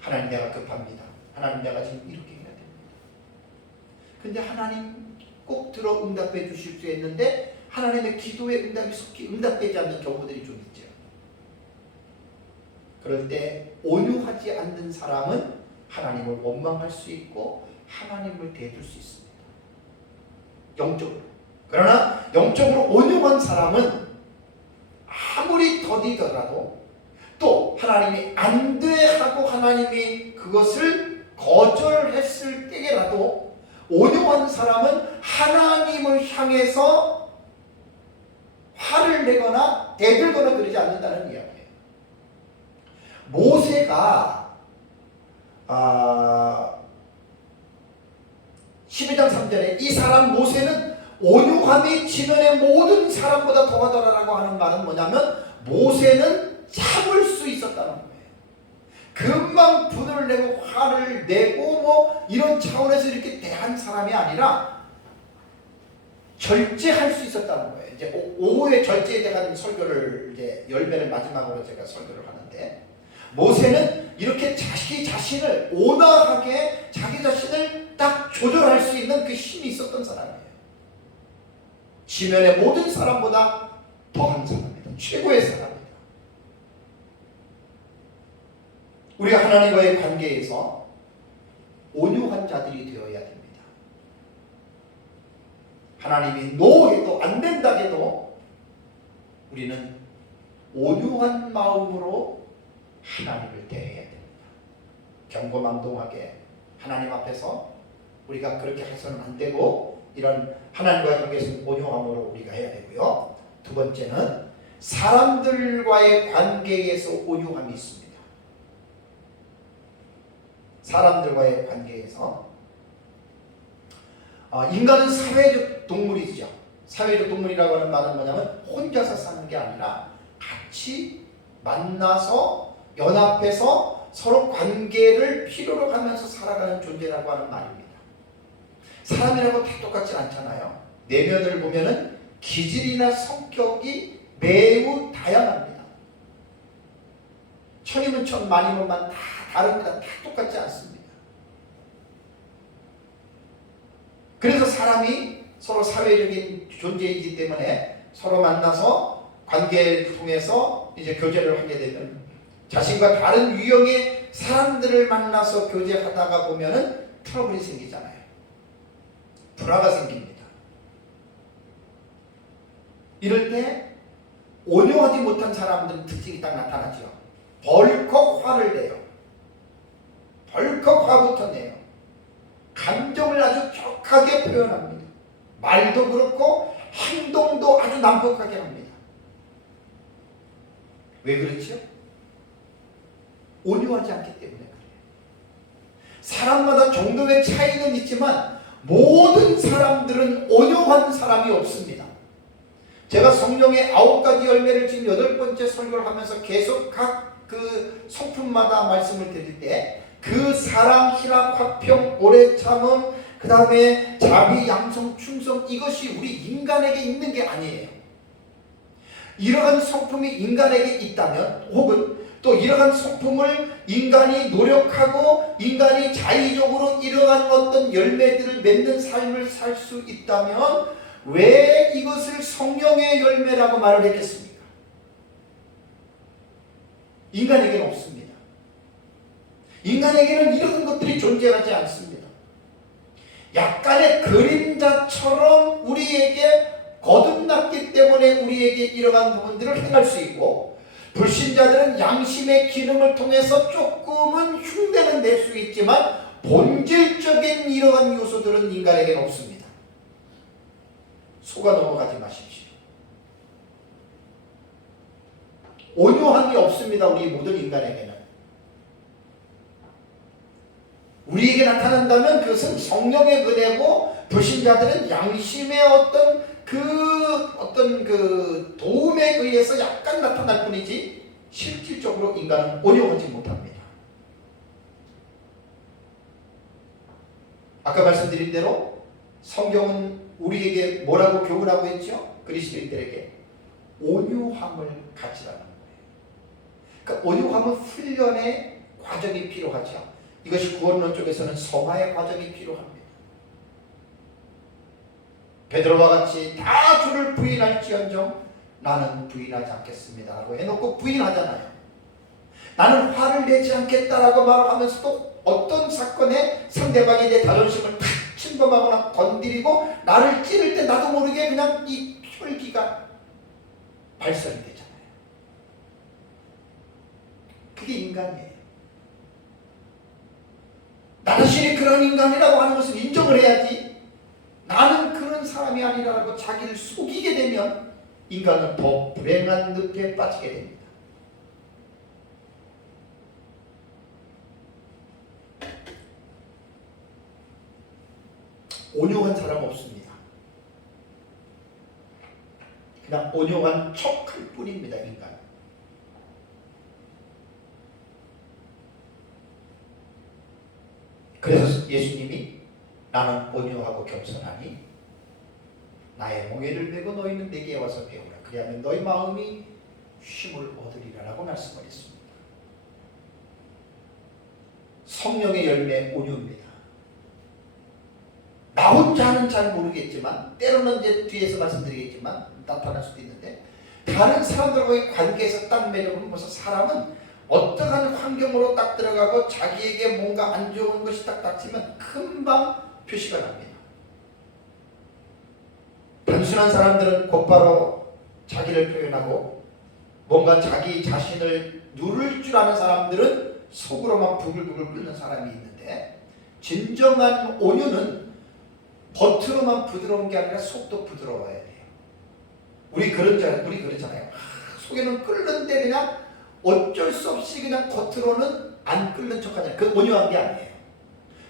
하나님, 내가 급합니다. 하나님, 내가 지금 이렇게 해야 됩니다. 근데 하나님 꼭 들어 응답해 주실 수 있는데 하나님의 기도의 응답이 속히 응답되지 않는 경우들이 좀 있죠. 그럴 때 온유하지 않는 사람은 하나님을 원망할 수 있고 하나님을 대줄 수 있습니다. 영적으로. 그러나 영적으로 온유한 사람은 아무리 더디더라도, 또 하나님이 안 돼 하고 하나님이 그것을 거절했을 때라도 온유한 사람은 하나님을 향해서 화를 내거나 대들거나 그러지 않는다는 이야기예요. 모세가 12장 3절에 이 사람 모세는 온유함이 지면의 모든 사람보다 더하더라라고 하는 말은 뭐냐면, 모세는 참을 수 있었다는 거예요. 금방 분을 내고 화를 내고 이런 차원에서 이렇게 대한 사람이 아니라 절제할 수 있었다는 거예요. 이제 오후에 절제에 대한 설교를 이제 열매를 마지막으로 제가 설교를 하는데, 모세는 이렇게 자기 자신을 온화하게 자기 자신을 딱 조절할 수 있는 그 힘이 있었던 사람이에요. 지면의 모든 사람보다 더한 사람입니다. 최고의 사람입니다. 우리가 하나님과의 관계에서 온유한 자들이 되어야 됩니다. 하나님이 노해도 안 된다 해도 우리는 온유한 마음으로 하나님을 대해야 됩니다. 경고망동하게 하나님 앞에서 우리가 그렇게 해서는 안 되고 이런 하나님과의 관계에서 온유함으로 우리가 해야 되고요. 두 번째는 사람들과의 관계에서 온유함이 있습니다. 사람들과의 관계에서 인간은 사회적 동물이죠. 사회적 동물이라고 하는 말은 뭐냐면 혼자서 사는 게 아니라 같이 만나서 연합해서 서로 관계를 필요로 하면서 살아가는 존재라고 하는 말입니다. 사람이라고 다 똑같지 않잖아요. 내면을 보면은 기질이나 성격이 매우 다양합니다. 천이면 천, 만이면 만 다 다릅니다. 다 똑같지 않습니다. 그래서 사람이 서로 사회적인 존재이기 때문에 서로 만나서 관계를 통해서 이제 교제를 하게 되면 자신과 다른 유형의 사람들을 만나서 교제하다가 보면은 트러블이 생기잖아요. 불화가 생깁니다. 이럴 때 온유하지 못한 사람들은 특징이 딱 나타나죠. 벌컥 화를 내요. 벌컥 화부터 내요. 감정을 아주 격하게 표현합니다. 말도 그렇고 행동도 아주 난폭하게 합니다. 왜 그렇죠? 온유하지 않기 때문에 그래요. 사람마다 정도의 차이는 있지만 모든 사람들은 온유한 사람이 없습니다. 제가 성령의 9가지 열매를 지금 8번째 설교를 하면서 계속 각 그 성품마다 말씀을 드릴 때 그 사랑, 희락, 화평, 오래 참음, 그 다음에 자비, 양성, 충성, 이것이 우리 인간에게 있는 게 아니에요. 이러한 성품이 인간에게 있다면, 혹은 또 이러한 성품을 인간이 노력하고 인간이 자의적으로 이러한 어떤 열매들을 맺는 삶을 살 수 있다면 왜 이것을 성령의 열매라고 말을 했겠습니까? 인간에게는 없습니다. 인간에게는 이런 것들이 존재하지 않습니다. 약간의 그림자처럼 우리에게 거듭났기 때문에 우리에게 이러한 부분들을 행할 수 있고, 불신자들은 양심의 기능을 통해서 조금은 흉내는 낼 수 있지만 본질적인 이러한 요소들은 인간에게는 없습니다. 속아 넘어가지 마십시오. 온유함이 없습니다. 우리 모든 인간에게는. 우리에게 나타난다면 그것은 성령의 은혜고, 불신자들은 양심의 어떤 그 도움에 의해서 약간 나타날 뿐이지 실질적으로 인간은 온유하지 못합니다. 아까 말씀드린 대로 성경은 우리에게 뭐라고 교훈하고 있죠? 그리스도인들에게 온유함을 가지라는 거예요. 그러니까 온유함은 훈련의 과정이 필요하죠. 이것이 구원론 쪽에서는 성화의 과정이 필요합니다. 베드로와 같이 다 주를 부인할지언정 나는 부인하지 않겠습니다 라고 해놓고 부인하잖아요. 나는 화를 내지 않겠다라고 말하면서도 어떤 사건에 상대방이 내 자존심을 탁 침범하거나 건드리고 나를 찌를 때 나도 모르게 그냥 이 혈기가 발설이 되잖아요. 그게 인간이에요. 나 자신이 그런 인간이라고 하는 것을 인정을 해야지, 나는 그런 사람이 아니라고 자기를 속이게 되면 인간은 더 불행한 늪에 빠지게 됩니다. 온유한 사람 없습니다. 그냥 온유한 척할 뿐입니다, 인간. 그래서 예수님이 나는 온유하고 겸손하니 나의 멍에를 메고 너희는 내게 와서 배우라. 그리하면 너희 마음이 쉼을 얻으리라라고 말씀을 했습니다. 성령의 열매 온유입니다. 나 혼자는 잘 모르겠지만, 때로는 이제 뒤에서 말씀드리겠지만 나타날 수도 있는데, 다른 사람들과의 관계에서 딱 매력을 보면서 사람은 어떠한 환경으로 딱 들어가고 자기에게 뭔가 안 좋은 것이 딱 닥치면 금방 표시가 납니다. 단순한 사람들은 곧바로 자기를 표현하고 뭔가 자기 자신을 누를 줄 아는 사람들은 속으로만 부글부글 끓는 사람이 있는데, 진정한 온유는 겉으로만 부드러운 게 아니라 속도 부드러워야 돼요. 우리 그러잖아요. 속에는 끓는데 그냥 어쩔 수 없이 그냥 겉으로는 안 끓는 척하잖아요. 그 온유한 게 아니에요.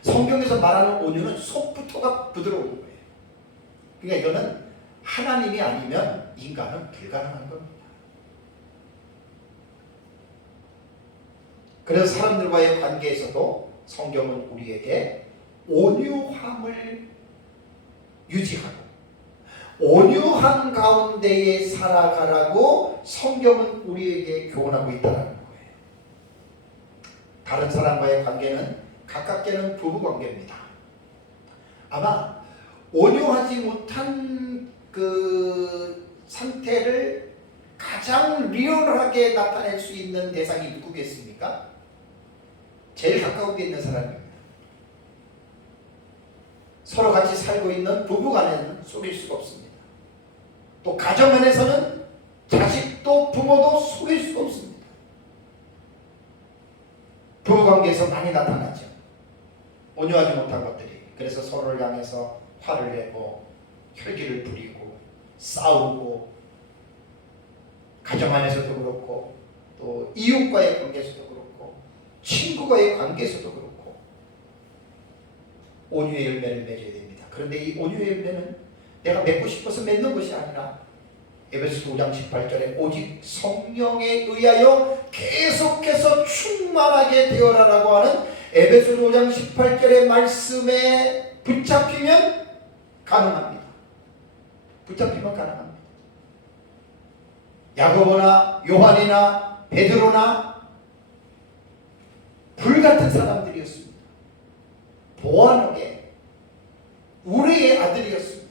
성경에서 말하는 온유는 속부터가 부드러운 거예요. 그러니까 이거는 하나님이 아니면 인간은 불가능한 겁니다. 그래서 사람들과의 관계에서도 성경은 우리에게 온유함을 유지하고 온유한 가운데에 살아가라고 성경은 우리에게 교훈하고 있다는 거예요. 다른 사람과의 관계는 가깝게는 부부관계입니다. 아마 온유하지 못한 그 상태를 가장 리얼하게 나타낼 수 있는 대상이 누구겠습니까? 제일 가까운 데 있는 사람입니다. 서로 같이 살고 있는 부부간에는 속일 수가 없습니다. 또 가정 안에서는 자식도 부모도 속일 수가 없습니다. 부부관계에서 많이 나타나죠. 온유하지 못한 것들이. 그래서 서로를 향해서 화를 내고 혈기를 부리고 싸우고, 가정 안에서도 그렇고 또 이웃과의 관계에서도 그렇고 친구와의 관계에서도 그렇고 온유의 열매를 맺어야 됩니다. 그런데 이 온유의 열매는 내가 맺고 싶어서 맺는 것이 아니라 에베소서 5장 18절에 오직 성령에 의하여 계속해서 충만하게 되어라라고 하는 에베소서 5장 18절의 말씀에 붙잡히면 가능합니다. 붙잡히면 가능합니다. 야고보나 요한이나 베드로나 불같은 사람들이었습니다. 보아하게 우리의 아들이었습니다.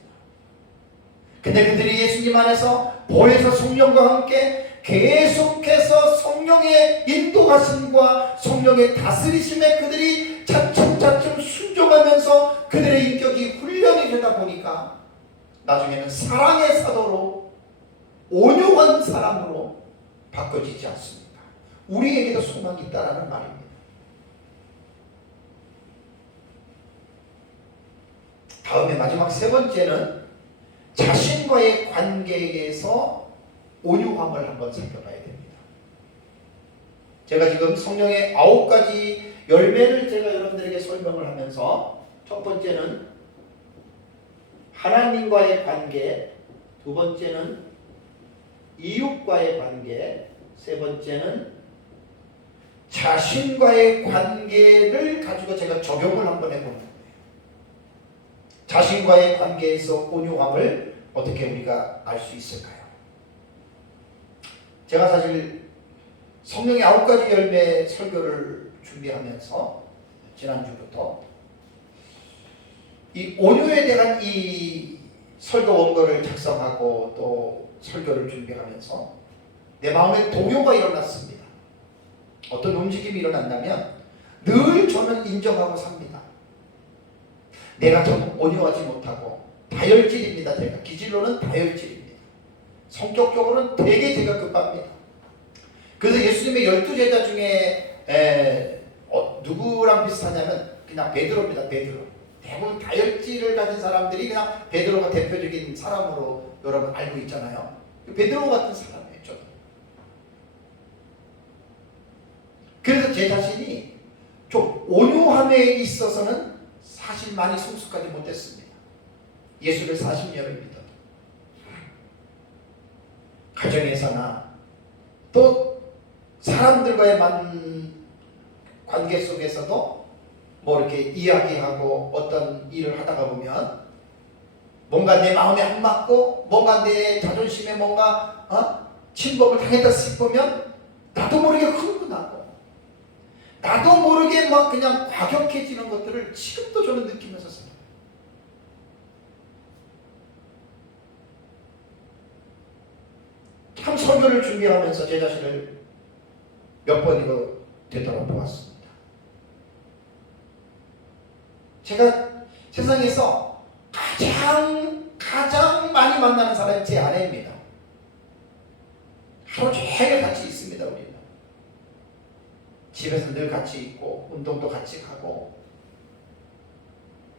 근데 그들이 예수님 안에서 보혜사 성령과 함께 계속해서 성령의 인도하심과 성령의 다스리심에 그들이 차츰차츰 순종하면서 그들의 인격이 훈련이 되다 보니까 나중에는 사랑의 사도로 온유한 사람으로 바꿔지지 않습니까? 우리에게도 소망이 있다는 말입니다. 다음에 마지막 세 번째는 자신과의 관계에서 온유함을 한번 살펴봐야 됩니다. 제가 지금 성령의 9가지 열매를 제가 여러분들에게 설명을 하면서 첫 번째는 하나님과의 관계, 두 번째는 이웃과의 관계, 세 번째는 자신과의 관계를 가지고 제가 적용을 한번 해보는 거예요. 자신과의 관계에서 온유함을 어떻게 우리가 알 수 있을까요? 제가 사실 성령의 9가지 열매 설교를 준비하면서 지난주부터 이 온유에 대한 이 설교 원고를 작성하고 또 설교를 준비하면서 내 마음에 동요가 일어났습니다. 어떤 움직임이 일어난다면 늘 저는 인정하고 삽니다. 내가 좀 온유하지 못하고 다혈질입니다. 제가 기질로는 다혈질입니다. 성격적으로는 되게 제가 급합니다. 그래서 예수님의 12제자 중에 누구랑 비슷하냐면 그냥 베드로입니다. 베드로. 대부분 다혈질을 가진 사람들이 그냥 베드로가 대표적인 사람으로 여러분 알고 있잖아요. 베드로 같은 사람이에요. 저는. 그래서 제 자신이 좀 온유함에 있어서는 사실 많이 성숙하지 못했습니다. 예수를 40년을 믿어도 가정에서나 또 사람들과의 관계 속에서도 뭐 이렇게 이야기하고 어떤 일을 하다가 보면 뭔가 내 마음에 안 맞고 뭔가 내 자존심에 뭔가 침범을 당했다 싶으면 나도 모르게 흥분하고 나도 모르게 막 그냥 과격해지는 것들을 지금도 저는 느끼면서 살아요. 참 설교를 준비하면서 제 자신을 몇 번이고 되돌아보았습니다. 제가 세상에서 가장 많이 만나는 사람이 제 아내입니다. 하루 종일 같이 있습니다. 우리는 집에서 늘 같이 있고 운동도 같이 가고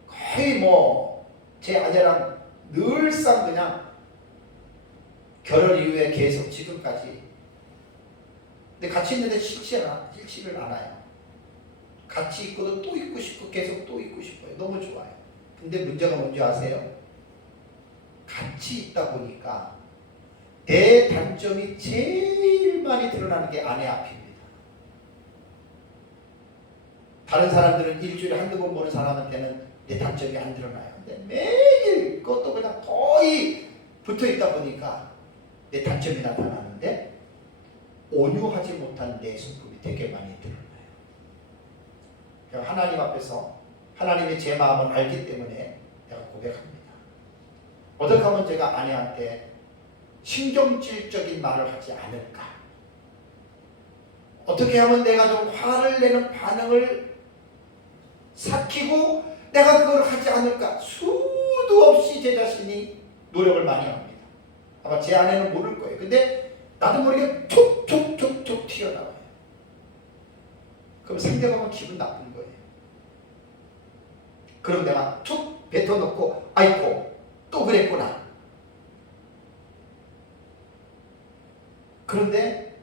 거의 뭐 제 아내랑 늘상 그냥 결혼 이후에 계속 지금까지. 근데 같이 있는데 싫지를 않아요. 같이 있고도 또 있고 싶고 계속 또 있고 싶어요. 너무 좋아요. 근데 문제가 뭔지 아세요? 같이 있다 보니까 내 단점이 제일 많이 드러나는 게 아내 앞입니다. 다른 사람들은 일주일에 한두 번 보는 사람한테는 내 단점이 안 드러나요. 근데 매일 그것도 그냥 거의 붙어 있다 보니까 내 단점이 나타나는데 온유하지 못한 내 성품이 되게 많이 드러나요. 하나님 앞에서 하나님이 제 마음을 알기 때문에 내가 고백합니다. 어떻게 하면 제가 아내한테 신경질적인 말을 하지 않을까? 어떻게 하면 내가 좀 화를 내는 반응을 삭히고 내가 그걸 하지 않을까? 수도 없이 제 자신이 노력을 많이 합니다. 아마 제 아내는 모를 거예요. 근데 나도 모르게 툭툭툭툭 튀어나와요. 그럼 상대방은 기분 나쁜 거예요. 그럼 내가 툭 뱉어놓고 아이고 또 그랬구나. 그런데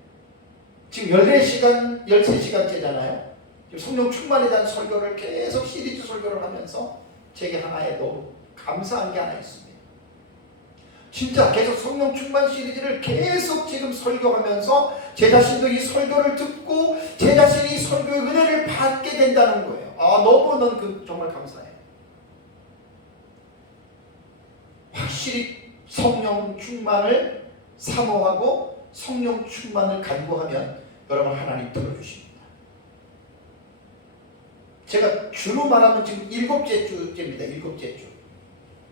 지금 14시간, 13시간째잖아요. 지금 성령 충만에 대한 설교를 계속 시리즈 설교를 하면서 제게 하나에 너무 감사한 게 하나 있습니다. 진짜 계속 성령 충만 시리즈를 계속 지금 설교하면서 제 자신도 이 설교를 듣고 제 자신이 이 설교의 은혜를 받게 된다는 거예요. 너무 정말 감사해요. 확실히 성령 충만을 사모하고 성령 충만을 간구하면 여러분 하나님 들어주십니다. 제가 주로 말하면 지금 7째 주째입니다. 7째 주.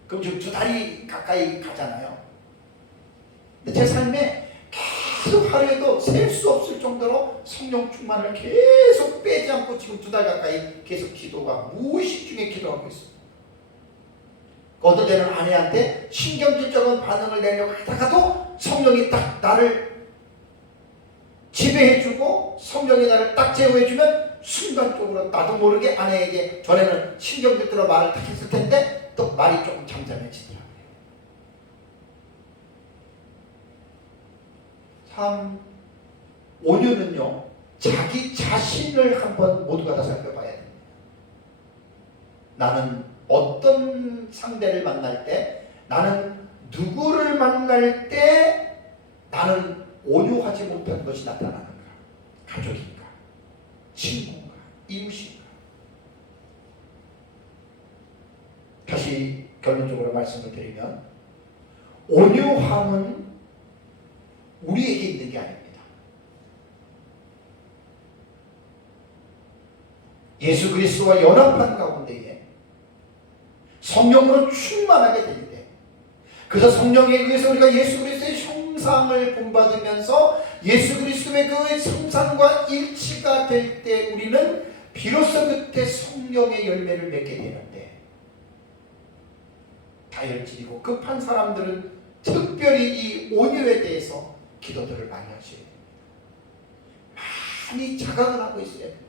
그럼 지금 2달이 가까이 가잖아요. 근데 제 삶에 계속 하루에도 셀 수 없을 정도로 성령 충만을 계속 빼지 않고 지금 2달 가까이 계속 기도가 무의식 중에 기도하고 있습니다. 어떨 때는 아내한테 신경질적인 반응을 내려고 하다가도 성령이 딱 나를 지배해주고 성령이 나를 딱 제어해주면 순간적으로 나도 모르게 아내에게 전에는 신경질적으로 말을 딱 했을 텐데 또 말이 조금 잠잠해지더라고요. 참 온유는요 자기 자신을 한번 모두가 다 살펴봐야 됩니다. 나는 어떤 상대를 만날 때, 나는 누구를 만날 때 나는 온유하지 못한 것이 나타나는가? 가족인가? 친구인가? 이웃인가? 다시 결론적으로 말씀을 드리면 온유함은 우리에게 있는 게 아닙니다. 예수 그리스도와 연합한 가운데에 성령으로 충만하게 될 때, 그래서 성령에 의해서 우리가 예수 그리스도의 형상을 본받으면서 예수 그리스도의 그 형상과 일치가 될 때 우리는 비로소 그때 성령의 열매를 맺게 되는데, 다혈질이고 급한 사람들은 특별히 이 온유에 대해서 기도들을 많이 하셔야 됩니다. 많이 자각을 하고 있어야 됩니다.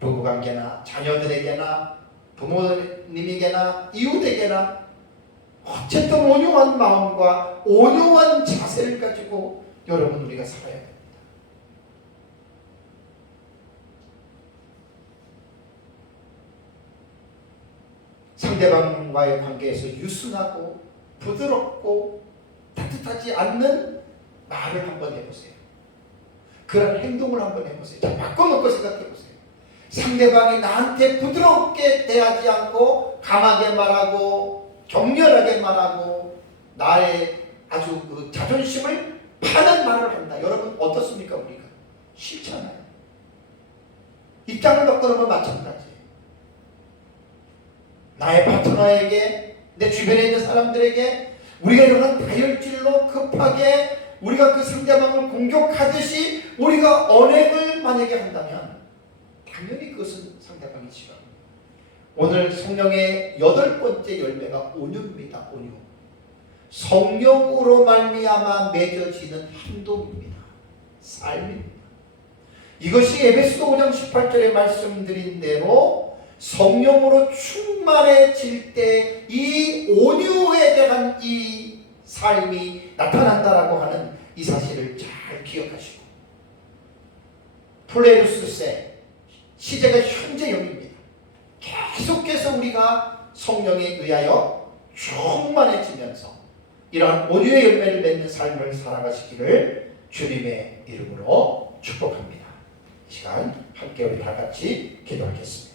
부부관계나 자녀들에게나 부모님에게나 이웃에게나 어쨌든 온유한 마음과 온유한 자세를 가지고 여러분 우리가 살아야 됩니다. 상대방과의 관계에서 유순하고 부드럽고 따뜻하지 않는 말을 한번 해보세요. 그런 행동을 한번 해보세요. 자, 바꿔놓고 생각해보세요. 상대방이 나한테 부드럽게 대하지 않고 강하게 말하고 격렬하게 말하고 나의 아주 그 자존심을 파는 말을 한다. 여러분 어떻습니까? 우리가 싫잖아요. 입장을 바꾸는 건 마찬가지예요. 나의 파트너에게, 내 주변에 있는 사람들에게 우리가 이런 다혈질로 급하게 우리가 그 상대방을 공격하듯이 우리가 언행을 만약에 한다면 당연히 그것은 상대방이 싫어합니다. 오늘 성령의 8번째 열매가 온유입니다. 온유. 성령으로 말미암아 맺어지는 행동입니다. 삶입니다. 이것이 에베소서 5장 18절에 말씀드린 대로 성령으로 충만해질 때 이 온유에 대한 이 삶이 나타난다라고 하는 이 사실을 잘 기억하시고, 플레루스세 시제가 현재형입니다. 계속해서 우리가 성령에 의하여 충만해지면서 이러한 온유의 열매를 맺는 삶을 살아가시기를 주님의 이름으로 축복합니다. 이 시간 함께 우리 다 같이 기도하겠습니다.